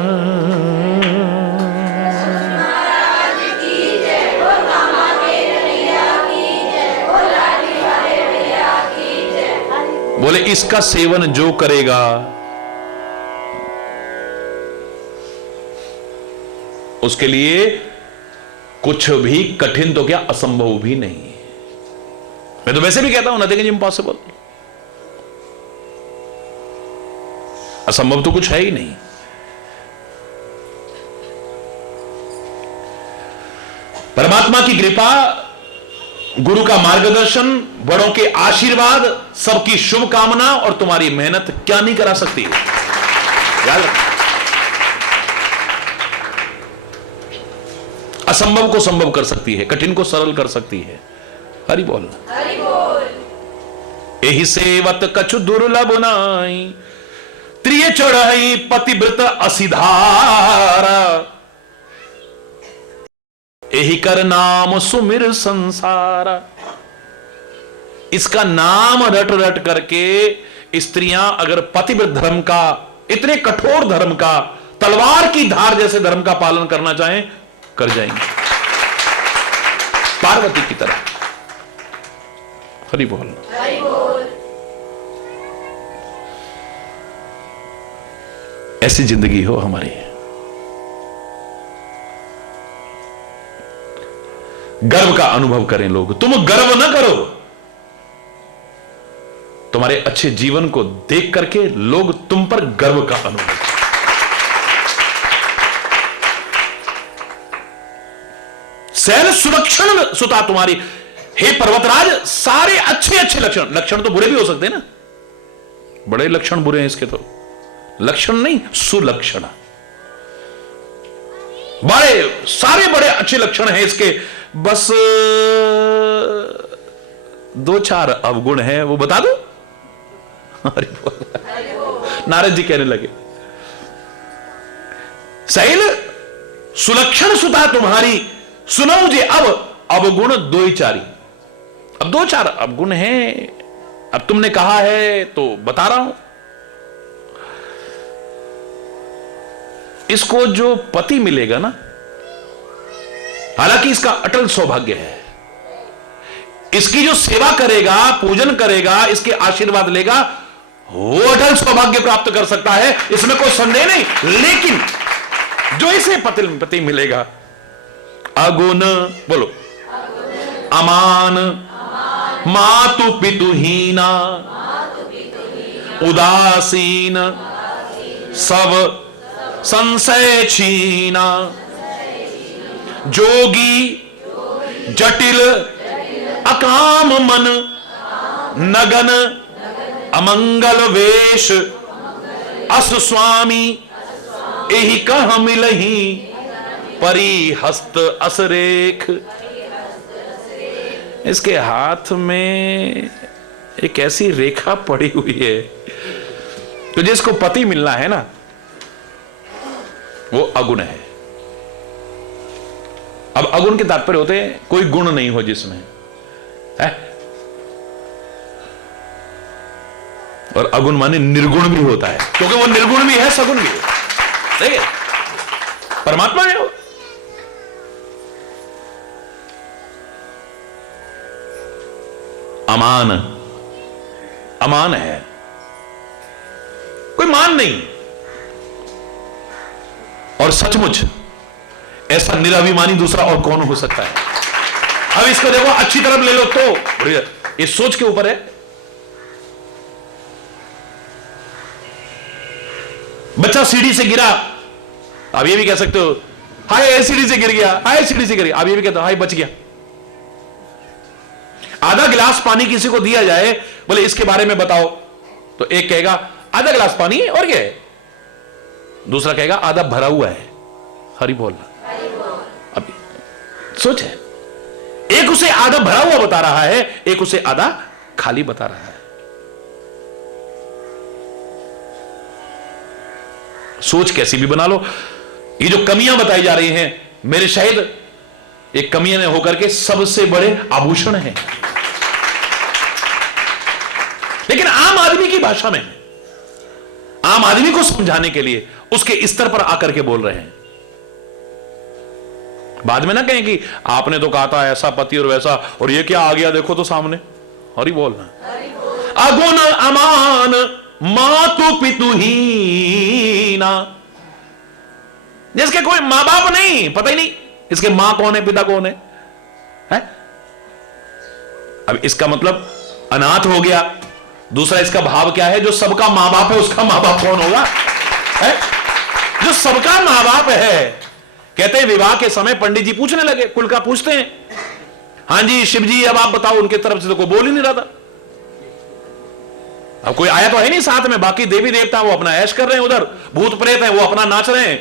बोले इसका सेवन जो करेगा उसके लिए कुछ भी कठिन तो क्या असंभव भी नहीं। मैं तो वैसे भी कहता हूं नथिंग इज इम्पॉसिबल। असंभव तो कुछ है ही नहीं। परमात्मा की कृपा, गुरु का मार्गदर्शन, बड़ों के आशीर्वाद, सबकी शुभकामना और तुम्हारी मेहनत क्या नहीं करा सकती। याद रखो, असंभव को संभव कर सकती है, कठिन को सरल कर सकती है। हरि बोल, हरि बोल। एहि सेवत कछु दुर्लभ नाई, त्रिय चढ़ई पतिव्रत असिधारा, यही कर नाम सुमिर संसारा। इसका नाम रट रट करके स्त्रियां अगर पतिव्रत धर्म का, इतने कठोर धर्म का, तलवार की धार जैसे धर्म का पालन करना चाहें, कर जाएंगे पार्वती की तरह। हरि बोल, हरि बोल। ऐसी जिंदगी हो हमारी। गर्व का अनुभव करें लोग। तुम गर्व ना करो, तुम्हारे अच्छे जीवन को देख करके लोग तुम पर गर्व का अनुभव करें। सैल सुलक्षण सुता तुम्हारी, हे पर्वतराज, सारे अच्छे अच्छे लक्षण। लक्षण तो बुरे भी हो सकते हैं ना, बड़े लक्षण बुरे हैं इसके, तो लक्षण नहीं, सुलक्षण। बड़े सारे बड़े अच्छे लक्षण हैं इसके, बस 2-4 अवगुण हैं, वो बता दो। नारद जी कहने लगे, सैल सुलक्षण सुता तुम्हारी, सुनो मुझे अब अवगुण 2-4। अब 2-4 अवगुण हैं, अब तुमने कहा है तो बता रहा हूं। इसको जो पति मिलेगा ना, हालांकि इसका अटल सौभाग्य है, इसकी जो सेवा करेगा, पूजन करेगा, इसके आशीर्वाद लेगा, वो अटल सौभाग्य प्राप्त कर सकता है, इसमें कोई संदेह नहीं। लेकिन जो इसे पति मिलेगा, अगुण बोलो, अमान, मातु पितुहीना, उदासीन, सब संशय छीना, जोगी, जटिल, अकाम मन, नगन, अमंगल वेश, अस स्वामी, यही कह मिलही, परी हस्त असरेख। इसके हाथ में एक ऐसी रेखा पड़ी हुई है, तो जिसको पति मिलना है ना, वो अगुण है। अब अगुण के तात्पर्य होते हैं कोई गुण नहीं हो जिसमें है, और अगुण माने निर्गुण भी होता है, क्योंकि वो निर्गुण भी है, सगुण भी है। सही है, परमात्मा है वो। अमान, अमान है, कोई मान नहीं। और सचमुच ऐसा निराभिमानी दूसरा और कौन हो सकता है? अब इसको देखो, अच्छी तरफ ले लो तो ये सोच के ऊपर है। बच्चा सीढ़ी से गिरा, आप ये भी कह सकते हो हाय सीढ़ी से गिर गया, हाय सीढ़ी से गिर गया। आप ये भी कहते हो हाय बच गया। आधा गिलास पानी किसी को दिया जाए, बोले इसके बारे में बताओ, तो एक कहेगा आधा गिलास पानी और क्या है, दूसरा कहेगा आधा भरा हुआ है। हरि बोल। अब सोच है, एक उसे आधा भरा हुआ बता रहा है, एक उसे आधा खाली बता रहा है। सोच कैसी भी बना लो, ये जो कमियां बताई जा रही हैं, मेरे शायद एक कमियां ने होकर के सबसे बड़े आभूषण हैं, लेकिन आम आदमी की भाषा में, आम आदमी को समझाने के लिए उसके स्तर पर आकर के बोल रहे हैं। बाद में ना कहें कि आपने तो कहा था ऐसा पति और वैसा, और ये क्या आ गया देखो तो सामने। हरि बोलना। अगुण अमान मातु पितु हीना, जिसके कोई मां बाप नहीं, पता ही नहीं इसके मां कौन है पिता कौन है? अब इसका मतलब अनाथ हो गया। दूसरा इसका भाव क्या है? जो सबका मां बाप है उसका मां बाप कौन होगा? है? जो सबका मां बाप है, कहते हैं विवाह के समय पंडित जी पूछने लगे, कुल का पूछते हैं, हां जी शिव जी अब आप बताओ। उनके तरफ से तो कोई बोल ही नहीं रहा था। अब कोई आया तो है नहीं साथ में, बाकी देवी देवता वो अपना ऐश कर रहे हैं, उधर भूत प्रेत हैं वो अपना नाच रहे हैं।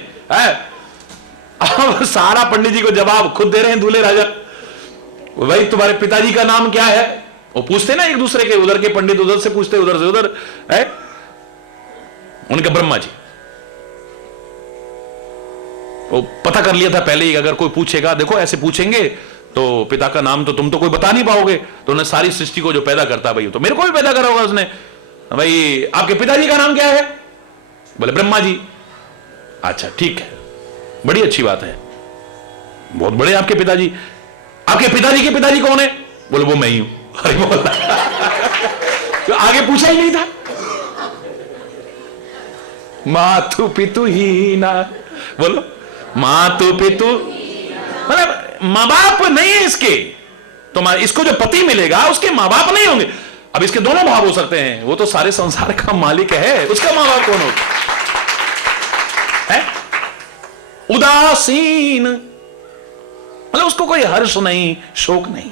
अब सारा पंडित जी को जवाब खुद दे रहे हैं दूल्हे राजा। भाई तुम्हारे पिताजी का नाम क्या है? वो पूछते ना एक दूसरे के, उधर के पंडित उधर से पूछते, उधर से उधर है। उनका ब्रह्मा जी, वो पता कर लिया था पहले ही, अगर कोई पूछेगा देखो ऐसे पूछेंगे तो पिता का नाम तो तुम तो कोई बता नहीं पाओगे। तो उन्हें सारी सृष्टि को जो पैदा करता भाई, तो मेरे को भी पैदा करा होगा उसने। भाई आपके पिताजी का नाम क्या है? बोले ब्रह्मा जी। अच्छा ठीक है, बड़ी अच्छी बात है, बहुत बड़े आपके पिताजी। आपके पिताजी के पिताजी कौन है? बोले वो मैं ही हूं। अरे बोला तो आगे पूछा ही नहीं था। मातु पितु ही ना, बोलो मातु पितु, मतलब मां बाप नहीं है इसके। तो इसको जो पति मिलेगा उसके मां बाप नहीं होंगे। अब इसके दोनों भाव हो सकते हैं, वो तो सारे संसार का मालिक है, उसका मां बाप कौन होगा? है उदासीन, मतलब उसको कोई हर्ष नहीं, शोक नहीं।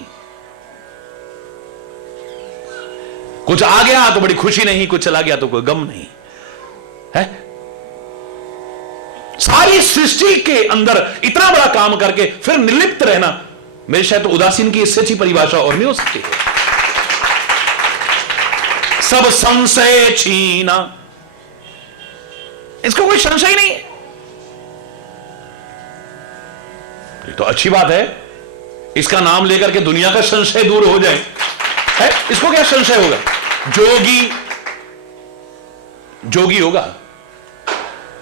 कुछ आ गया तो बड़ी खुशी नहीं, कुछ चला गया तो कोई गम नहीं है। सारी सृष्टि के अंदर इतना बड़ा काम करके फिर निर्लिप्त रहना, मेरे शायद तो उदासीन की इससे अच्छी परिभाषा और नहीं हो सकती है। सब संशय छीना, इसको कोई संशय नहीं है। ये तो अच्छी बात है, इसका नाम लेकर के दुनिया का संशय दूर हो जाए। है? इसको क्या संशय होगा? जोगी, जोगी होगा।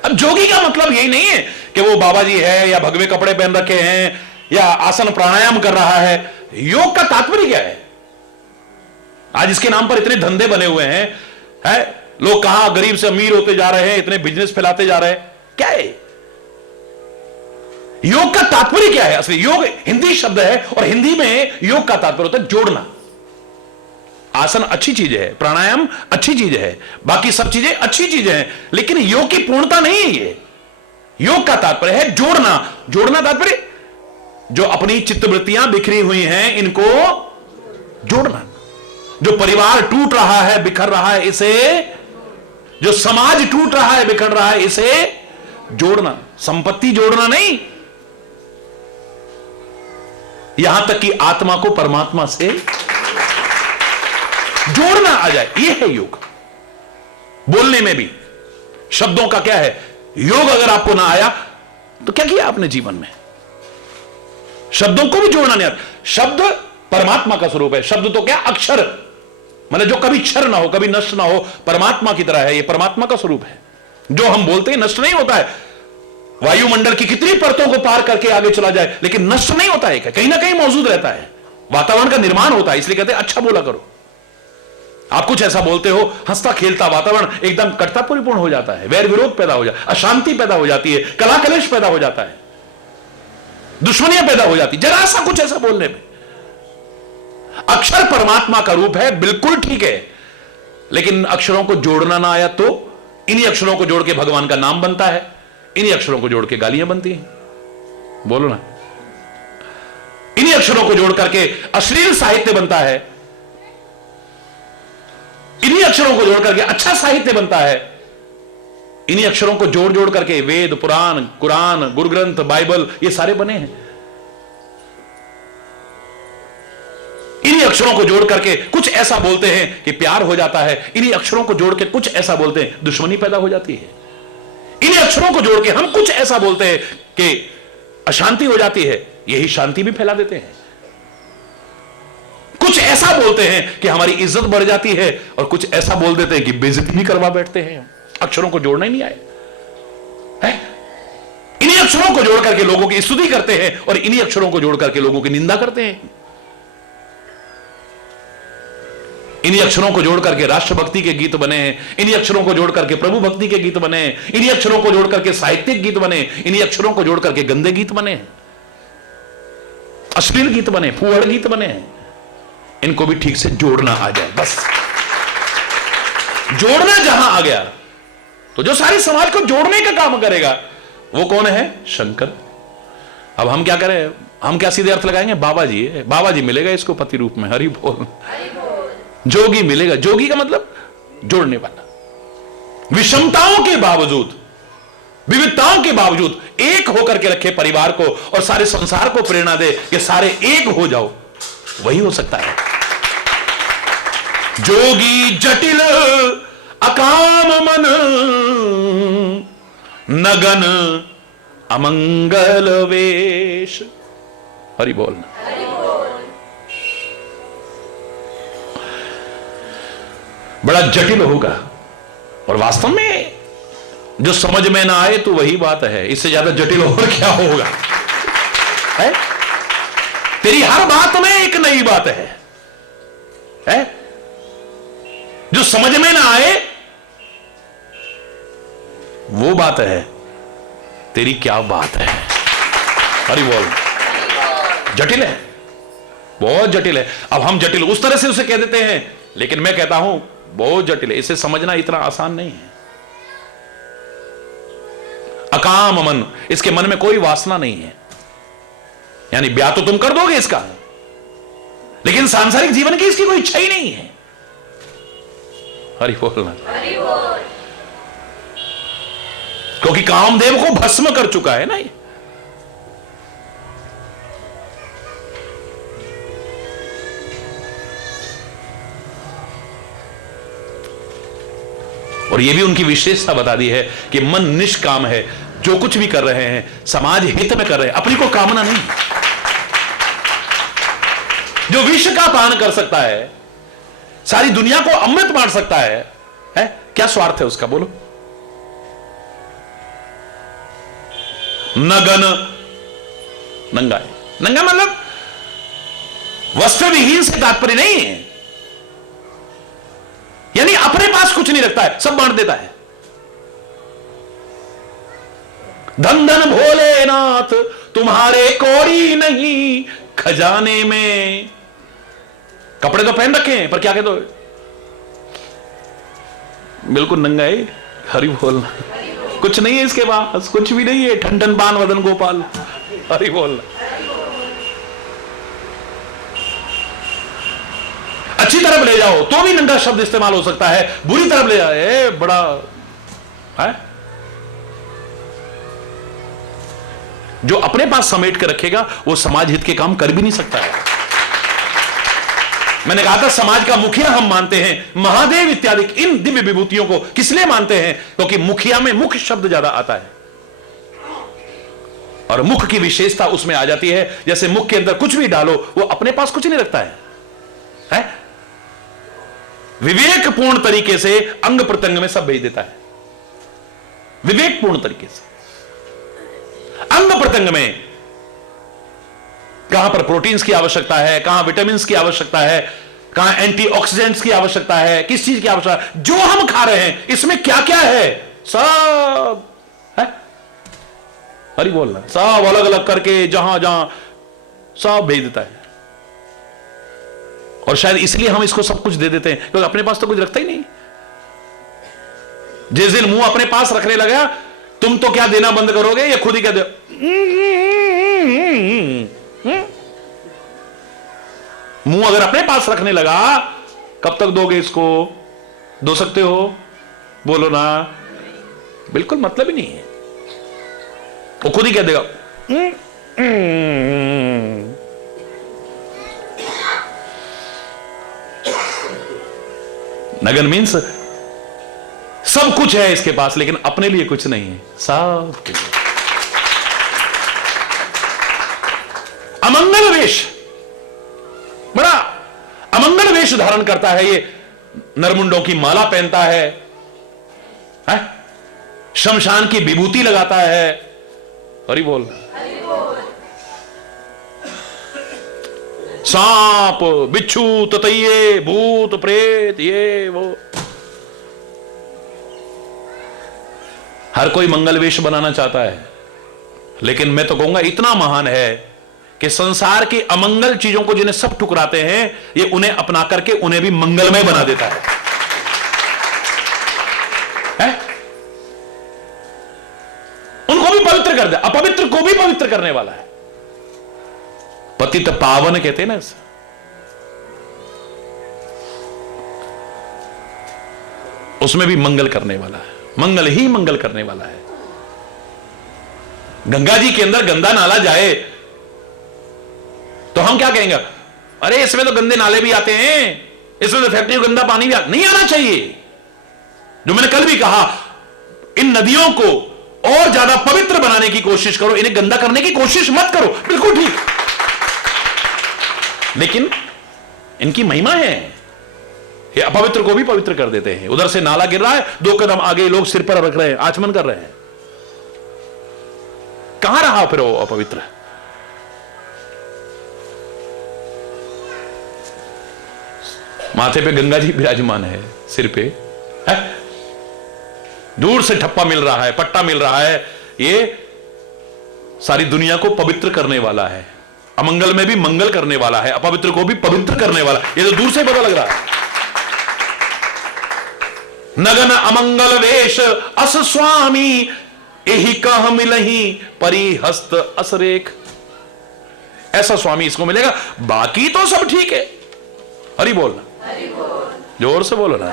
अब जोगी का मतलब यही नहीं है कि वो बाबा जी है या भगवे कपड़े पहन रखे हैं या आसन प्राणायाम कर रहा है। योग का तात्पर्य क्या है? आज इसके नाम पर इतने धंधे बने हुए हैं, है? लोग कहां गरीब से अमीर होते जा रहे हैं, इतने बिजनेस फैलाते जा रहे हैं। क्या है योग का तात्पर्य? क्या है असली? योग हिंदी शब्द है और हिंदी में योग का तात्पर्य होता है जोड़ना। आसन अच्छी चीज है, प्राणायाम अच्छी चीज है, बाकी सब चीजें अच्छी चीजें हैं, लेकिन योग की पूर्णता नहीं है ये। योग का तात्पर्य है जोड़ना। जोड़ना तात्पर्य जो अपनी चित्तवृत्तियां बिखरी हुई हैं इनको जोड़ना। जो परिवार टूट रहा है, बिखर रहा है, इसे, जो समाज टूट रहा है, बिखर रहा है, इसे जोड़ना। संपत्ति जोड़ना नहीं, यहां तक कि आत्मा को परमात्मा से जोड़ना आ जाए, यह है योग। बोलने में भी शब्दों का क्या है? योग अगर आपको ना आया तो क्या किया आपने जीवन में? शब्दों को भी जोड़ना नहीं आता। शब्द परमात्मा का स्वरूप है। शब्द तो क्या? अक्षर, मतलब जो कभी क्षर ना हो, कभी नष्ट ना हो, परमात्मा की तरह है। यह परमात्मा का स्वरूप है। जो हम बोलते हैं नष्ट नहीं होता है। वायुमंडल की कितनी परतों को पार करके आगे चला जाए, लेकिन नष्ट नहीं होता है, कहीं ना कहीं मौजूद रहता है। वातावरण का निर्माण होता है, इसलिए कहते हैं अच्छा बोला करो। आप कुछ ऐसा बोलते हो, हंसता खेलता वातावरण एकदम कटुतापूर्ण हो जाता है, वैर विरोध पैदा हो जाता है, अशांति पैदा हो जाती है, कला कलेश पैदा हो जाता है, दुश्मनियां पैदा हो जाती, जरा सा कुछ ऐसा बोलने में। अक्षर परमात्मा का रूप है, बिल्कुल ठीक है, लेकिन अक्षरों को जोड़ना ना आया तो इन्हीं अक्षरों को जोड़ के भगवान का नाम बनता है, इन्हीं अक्षरों को जोड़ के गालियां बनती हैं। बोलो ना, इन्हीं अक्षरों को जोड़ करके अश्लील साहित्य बनता है, इन्हीं अक्षरों को जोड़ करके अच्छा साहित्य बनता है, इन्हीं अक्षरों को जोड़ जोड़ करके वेद, पुराण, कुरान, गुरु ग्रंथ, बाइबल ये सारे बने हैं। इन्हीं अक्षरों को जोड़ करके कुछ ऐसा बोलते हैं कि प्यार हो जाता है, इन्हीं अक्षरों को जोड़ के कुछ ऐसा बोलते हैं दुश्मनी पैदा हो जाती है, इन्हीं अक्षरों को जोड़ के हम कुछ ऐसा बोलते हैं कि अशांति हो जाती है, यही शांति भी फैला देते हैं। कुछ ऐसा बोलते हैं कि हमारी इज्जत बढ़ जाती है और कुछ ऐसा बोल देते हैं कि बेइज्जती भी करवा बैठते हैं। अक्षरों को जोड़ना ही नहीं आए है? इन्हीं अक्षरों को जोड़ करके लोगों की स्तुति करते हैं और इन्हीं अक्षरों को जोड़ करके लोगों की निंदा करते हैं। इन्हीं अक्षरों को जोड़ करके राष्ट्रभक्ति के गीत बने हैं, इन्हीं अक्षरों को जोड़ करके प्रभु भक्ति के गीत बने हैं, इन्हीं अक्षरों को जोड़ करके साहित्यिक गीत बने, इन्हीं अक्षरों को जोड़ करके गंदे गीत बने हैं, अश्लील गीत बने, फूहड़ गीत बने हैं। इनको भी ठीक से जोड़ना आ जाए, बस जोड़ना जहां आ गया तो जो सारे समाज को जोड़ने का काम करेगा वो कौन है? शंकर। अब हम क्या करें? हम क्या सीधे अर्थ लगाएंगे? बाबा जी मिलेगा इसको पति रूप में, हरि बोल। जोगी मिलेगा, जोगी का मतलब जोड़ने वाला, विषमताओं के बावजूद, विविधताओं के बावजूद एक होकर के रखे परिवार को और सारे संसार को प्रेरणा दे कि सारे एक हो जाओ, वही हो सकता है। जोगी जटिल अकाम मन, नगन अमंगल वेश। हरि बोल। बड़ा जटिल होगा और वास्तव में जो समझ में ना आए तो वही बात है, इससे ज्यादा जटिल और क्या होगा है? तेरी हर बात में एक नई बात है? जो समझ में ना आए वो बात है, तेरी क्या बात है? हरि बोल। जटिल है, बहुत जटिल है। अब हम जटिल उस तरह से उसे कह देते हैं, लेकिन मैं कहता हूं बहुत जटिल है, इसे समझना इतना आसान नहीं है। अकाम मन, इसके मन में कोई वासना नहीं है, यानी ब्याह तो तुम कर दोगे इसका, लेकिन सांसारिक जीवन की इसकी कोई इच्छा ही नहीं है। हरि बोल। क्योंकि कामदेव को भस्म कर चुका है ना ये। और ये भी उनकी विशेषता बता दी है कि मन निष्काम है, जो कुछ भी कर रहे हैं समाज हित में कर रहे हैं, अपनी को कामना नहीं। जो विष का पान कर सकता है, सारी दुनिया को अमृत बांट सकता है, क्या स्वार्थ है उसका? बोलो। नगन, नंगा है, नंगा मतलब वस्त्र विहीन से तात्पर्य नहीं है, यानी अपने पास कुछ नहीं रखता है, सब बांट देता है। धन धन भोलेनाथ तुम्हारे कौड़ी नहीं खजाने में। कपड़े तो पहन रखे हैं पर क्या कहते हो? बिल्कुल नंगा है। हरि बोल। कुछ नहीं है इसके पास, कुछ भी नहीं है, ठन ठन बान वदन गोपाल। हरि बोल। अच्छी तरफ ले जाओ तो भी नंगा शब्द इस्तेमाल हो सकता है, बुरी तरफ ले जाए बड़ा है। जो अपने पास समेट कर रखेगा वो समाज हित के काम कर भी नहीं सकता है। मैंने कहा था समाज का मुखिया हम मानते हैं महादेव इत्यादि इन दिव्य विभूतियों को। किस लिए मानते हैं? क्योंकि मुखिया में मुख शब्द ज्यादा आता है और मुख की विशेषता उसमें आ जाती है। जैसे मुख के अंदर कुछ भी डालो वो अपने पास कुछ नहीं रखता है? विवेकपूर्ण तरीके से अंग प्रत्यंग में सब भेज देता है। विवेकपूर्ण तरीके से अंग प्रत्यंग में कहां पर प्रोटीन्स की आवश्यकता है, कहां विटामिन्स की आवश्यकता है, कहां एंटीऑक्सीडेंट्स की आवश्यकता है, किस चीज की आवश्यकता है, जो हम खा रहे हैं इसमें क्या क्या है, सब है। हरि बोलना, सब अलग अलग करके जहां जहां सब भेज देता है। और शायद इसलिए हम इसको सब कुछ दे देते हैं, क्योंकि अपने पास तो कुछ रखता ही नहीं। जिस दिन मुंह अपने पास रखने लगा, तुम तो क्या देना बंद करोगे, या खुद ही क्या दे। मुंह अगर अपने पास रखने लगा, कब तक दोगे इसको? दो सकते हो? बोलो ना, बिल्कुल मतलब ही नहीं है। वो खुद ही क्या देगा। नगन मीन्स सब कुछ है इसके पास, लेकिन अपने लिए कुछ नहीं है। सब कुछ अमंगल वेश, बड़ा अमंगल वेश धारण करता है ये। नरमुंडों की माला पहनता है? शमशान की विभूति लगाता है। हरि बोल। सांप, बिच्छू, ततैये, भूत, प्रेत, ये वो, हर कोई मंगल वेश बनाना चाहता है। लेकिन मैं तो कहूंगा इतना महान है कि संसार की अमंगल चीजों को जिन्हें सब ठुकराते हैं, ये उन्हें अपना करके उन्हें भी मंगलमय बना देता है? उनको भी पवित्र कर दे, अपवित्र को भी पवित्र करने वाला है। पतित पावन कहते हैं ना इसे। उसमें भी मंगल करने वाला है, मंगल ही मंगल करने वाला है। गंगा जी के अंदर गंदा नाला जाए तो हम क्या कहेंगे? अरे इसमें तो गंदे नाले भी आते हैं, इसमें तो फैक्ट्री गंदा पानी भी नहीं आना चाहिए। जो मैंने कल भी कहा, इन नदियों को और ज्यादा पवित्र बनाने की कोशिश करो, इन्हें गंदा करने की कोशिश मत करो, बिल्कुल ठीक। लेकिन इनकी महिमा है, ये अपवित्र को भी पवित्र कर देते हैं। उधर से नाला गिर रहा है, 2 कदम आगे लोग सिर पर रख रहे हैं, आचमन कर रहे हैं। कहां रहा फिर वो अपवित्र? माथे पे गंगा जी विराजमान है, सिर पे है? दूर से ठप्पा मिल रहा है, पट्टा मिल रहा है, ये सारी दुनिया को पवित्र करने वाला है। अमंगल में भी मंगल करने वाला है, अपवित्र को भी पवित्र करने वाला। ये तो दूर से पता लग रहा है। नगन अमंगल वेश अस स्वामी, यही कह मिलही परिहस्त असरेख। ऐसा स्वामी इसको मिलेगा, बाकी तो सब ठीक है। हरि बोलना, जोर से बोलो ना।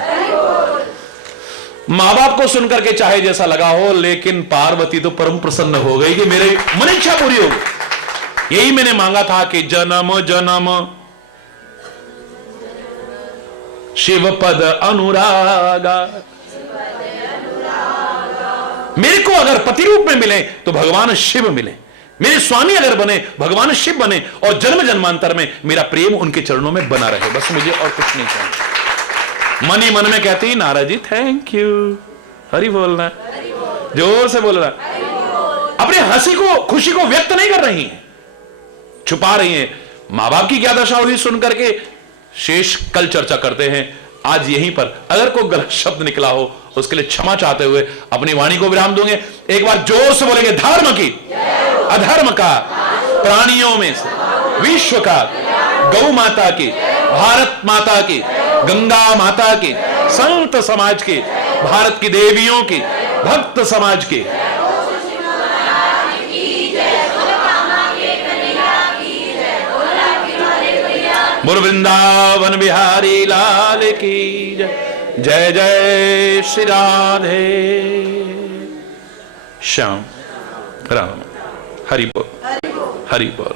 मां बाप को सुनकर के चाहे जैसा लगा हो, लेकिन पार्वती तो परम प्रसन्न हो गई कि मेरी मन इच्छा पूरी हो गई। यही मैंने मांगा था कि जन्म जन्म शिव पद अनुरागा। मेरे को अगर पति रूप में मिले तो भगवान शिव मिले, मेरे स्वामी अगर बने भगवान शिव बने, और जन्म जन्मांतर में मेरा प्रेम उनके चरणों में बना रहे। बस मुझे और कुछ नहीं चाहिए। मन ही मन में कहती नारद जी थैंक यू। हरि बोलना, जोर से बोलना। अपने हंसी को, खुशी को व्यक्त नहीं कर रही हैं, छुपा रही हैं। मां बाप की क्या दशा हुई सुन करके शेष कल चर्चा करते हैं। आज यहीं पर अगर कोई गलत शब्द निकला हो उसके लिए क्षमा चाहते हुए अपनी वाणी को विराम दूंगे। एक बार जोर से बोलेंगे, धर्म की, अधर्म का, प्राणियों में से, विश्व का, गौ माता की, भारत माता की, गंगा माता की, संत समाज की, भारत की देवियों की, भक्त समाज की। बोल वृंदावन बिहारी लाल की जय। जय जय श्री राधे श्याम राम। हरि बोल, हरि बोल।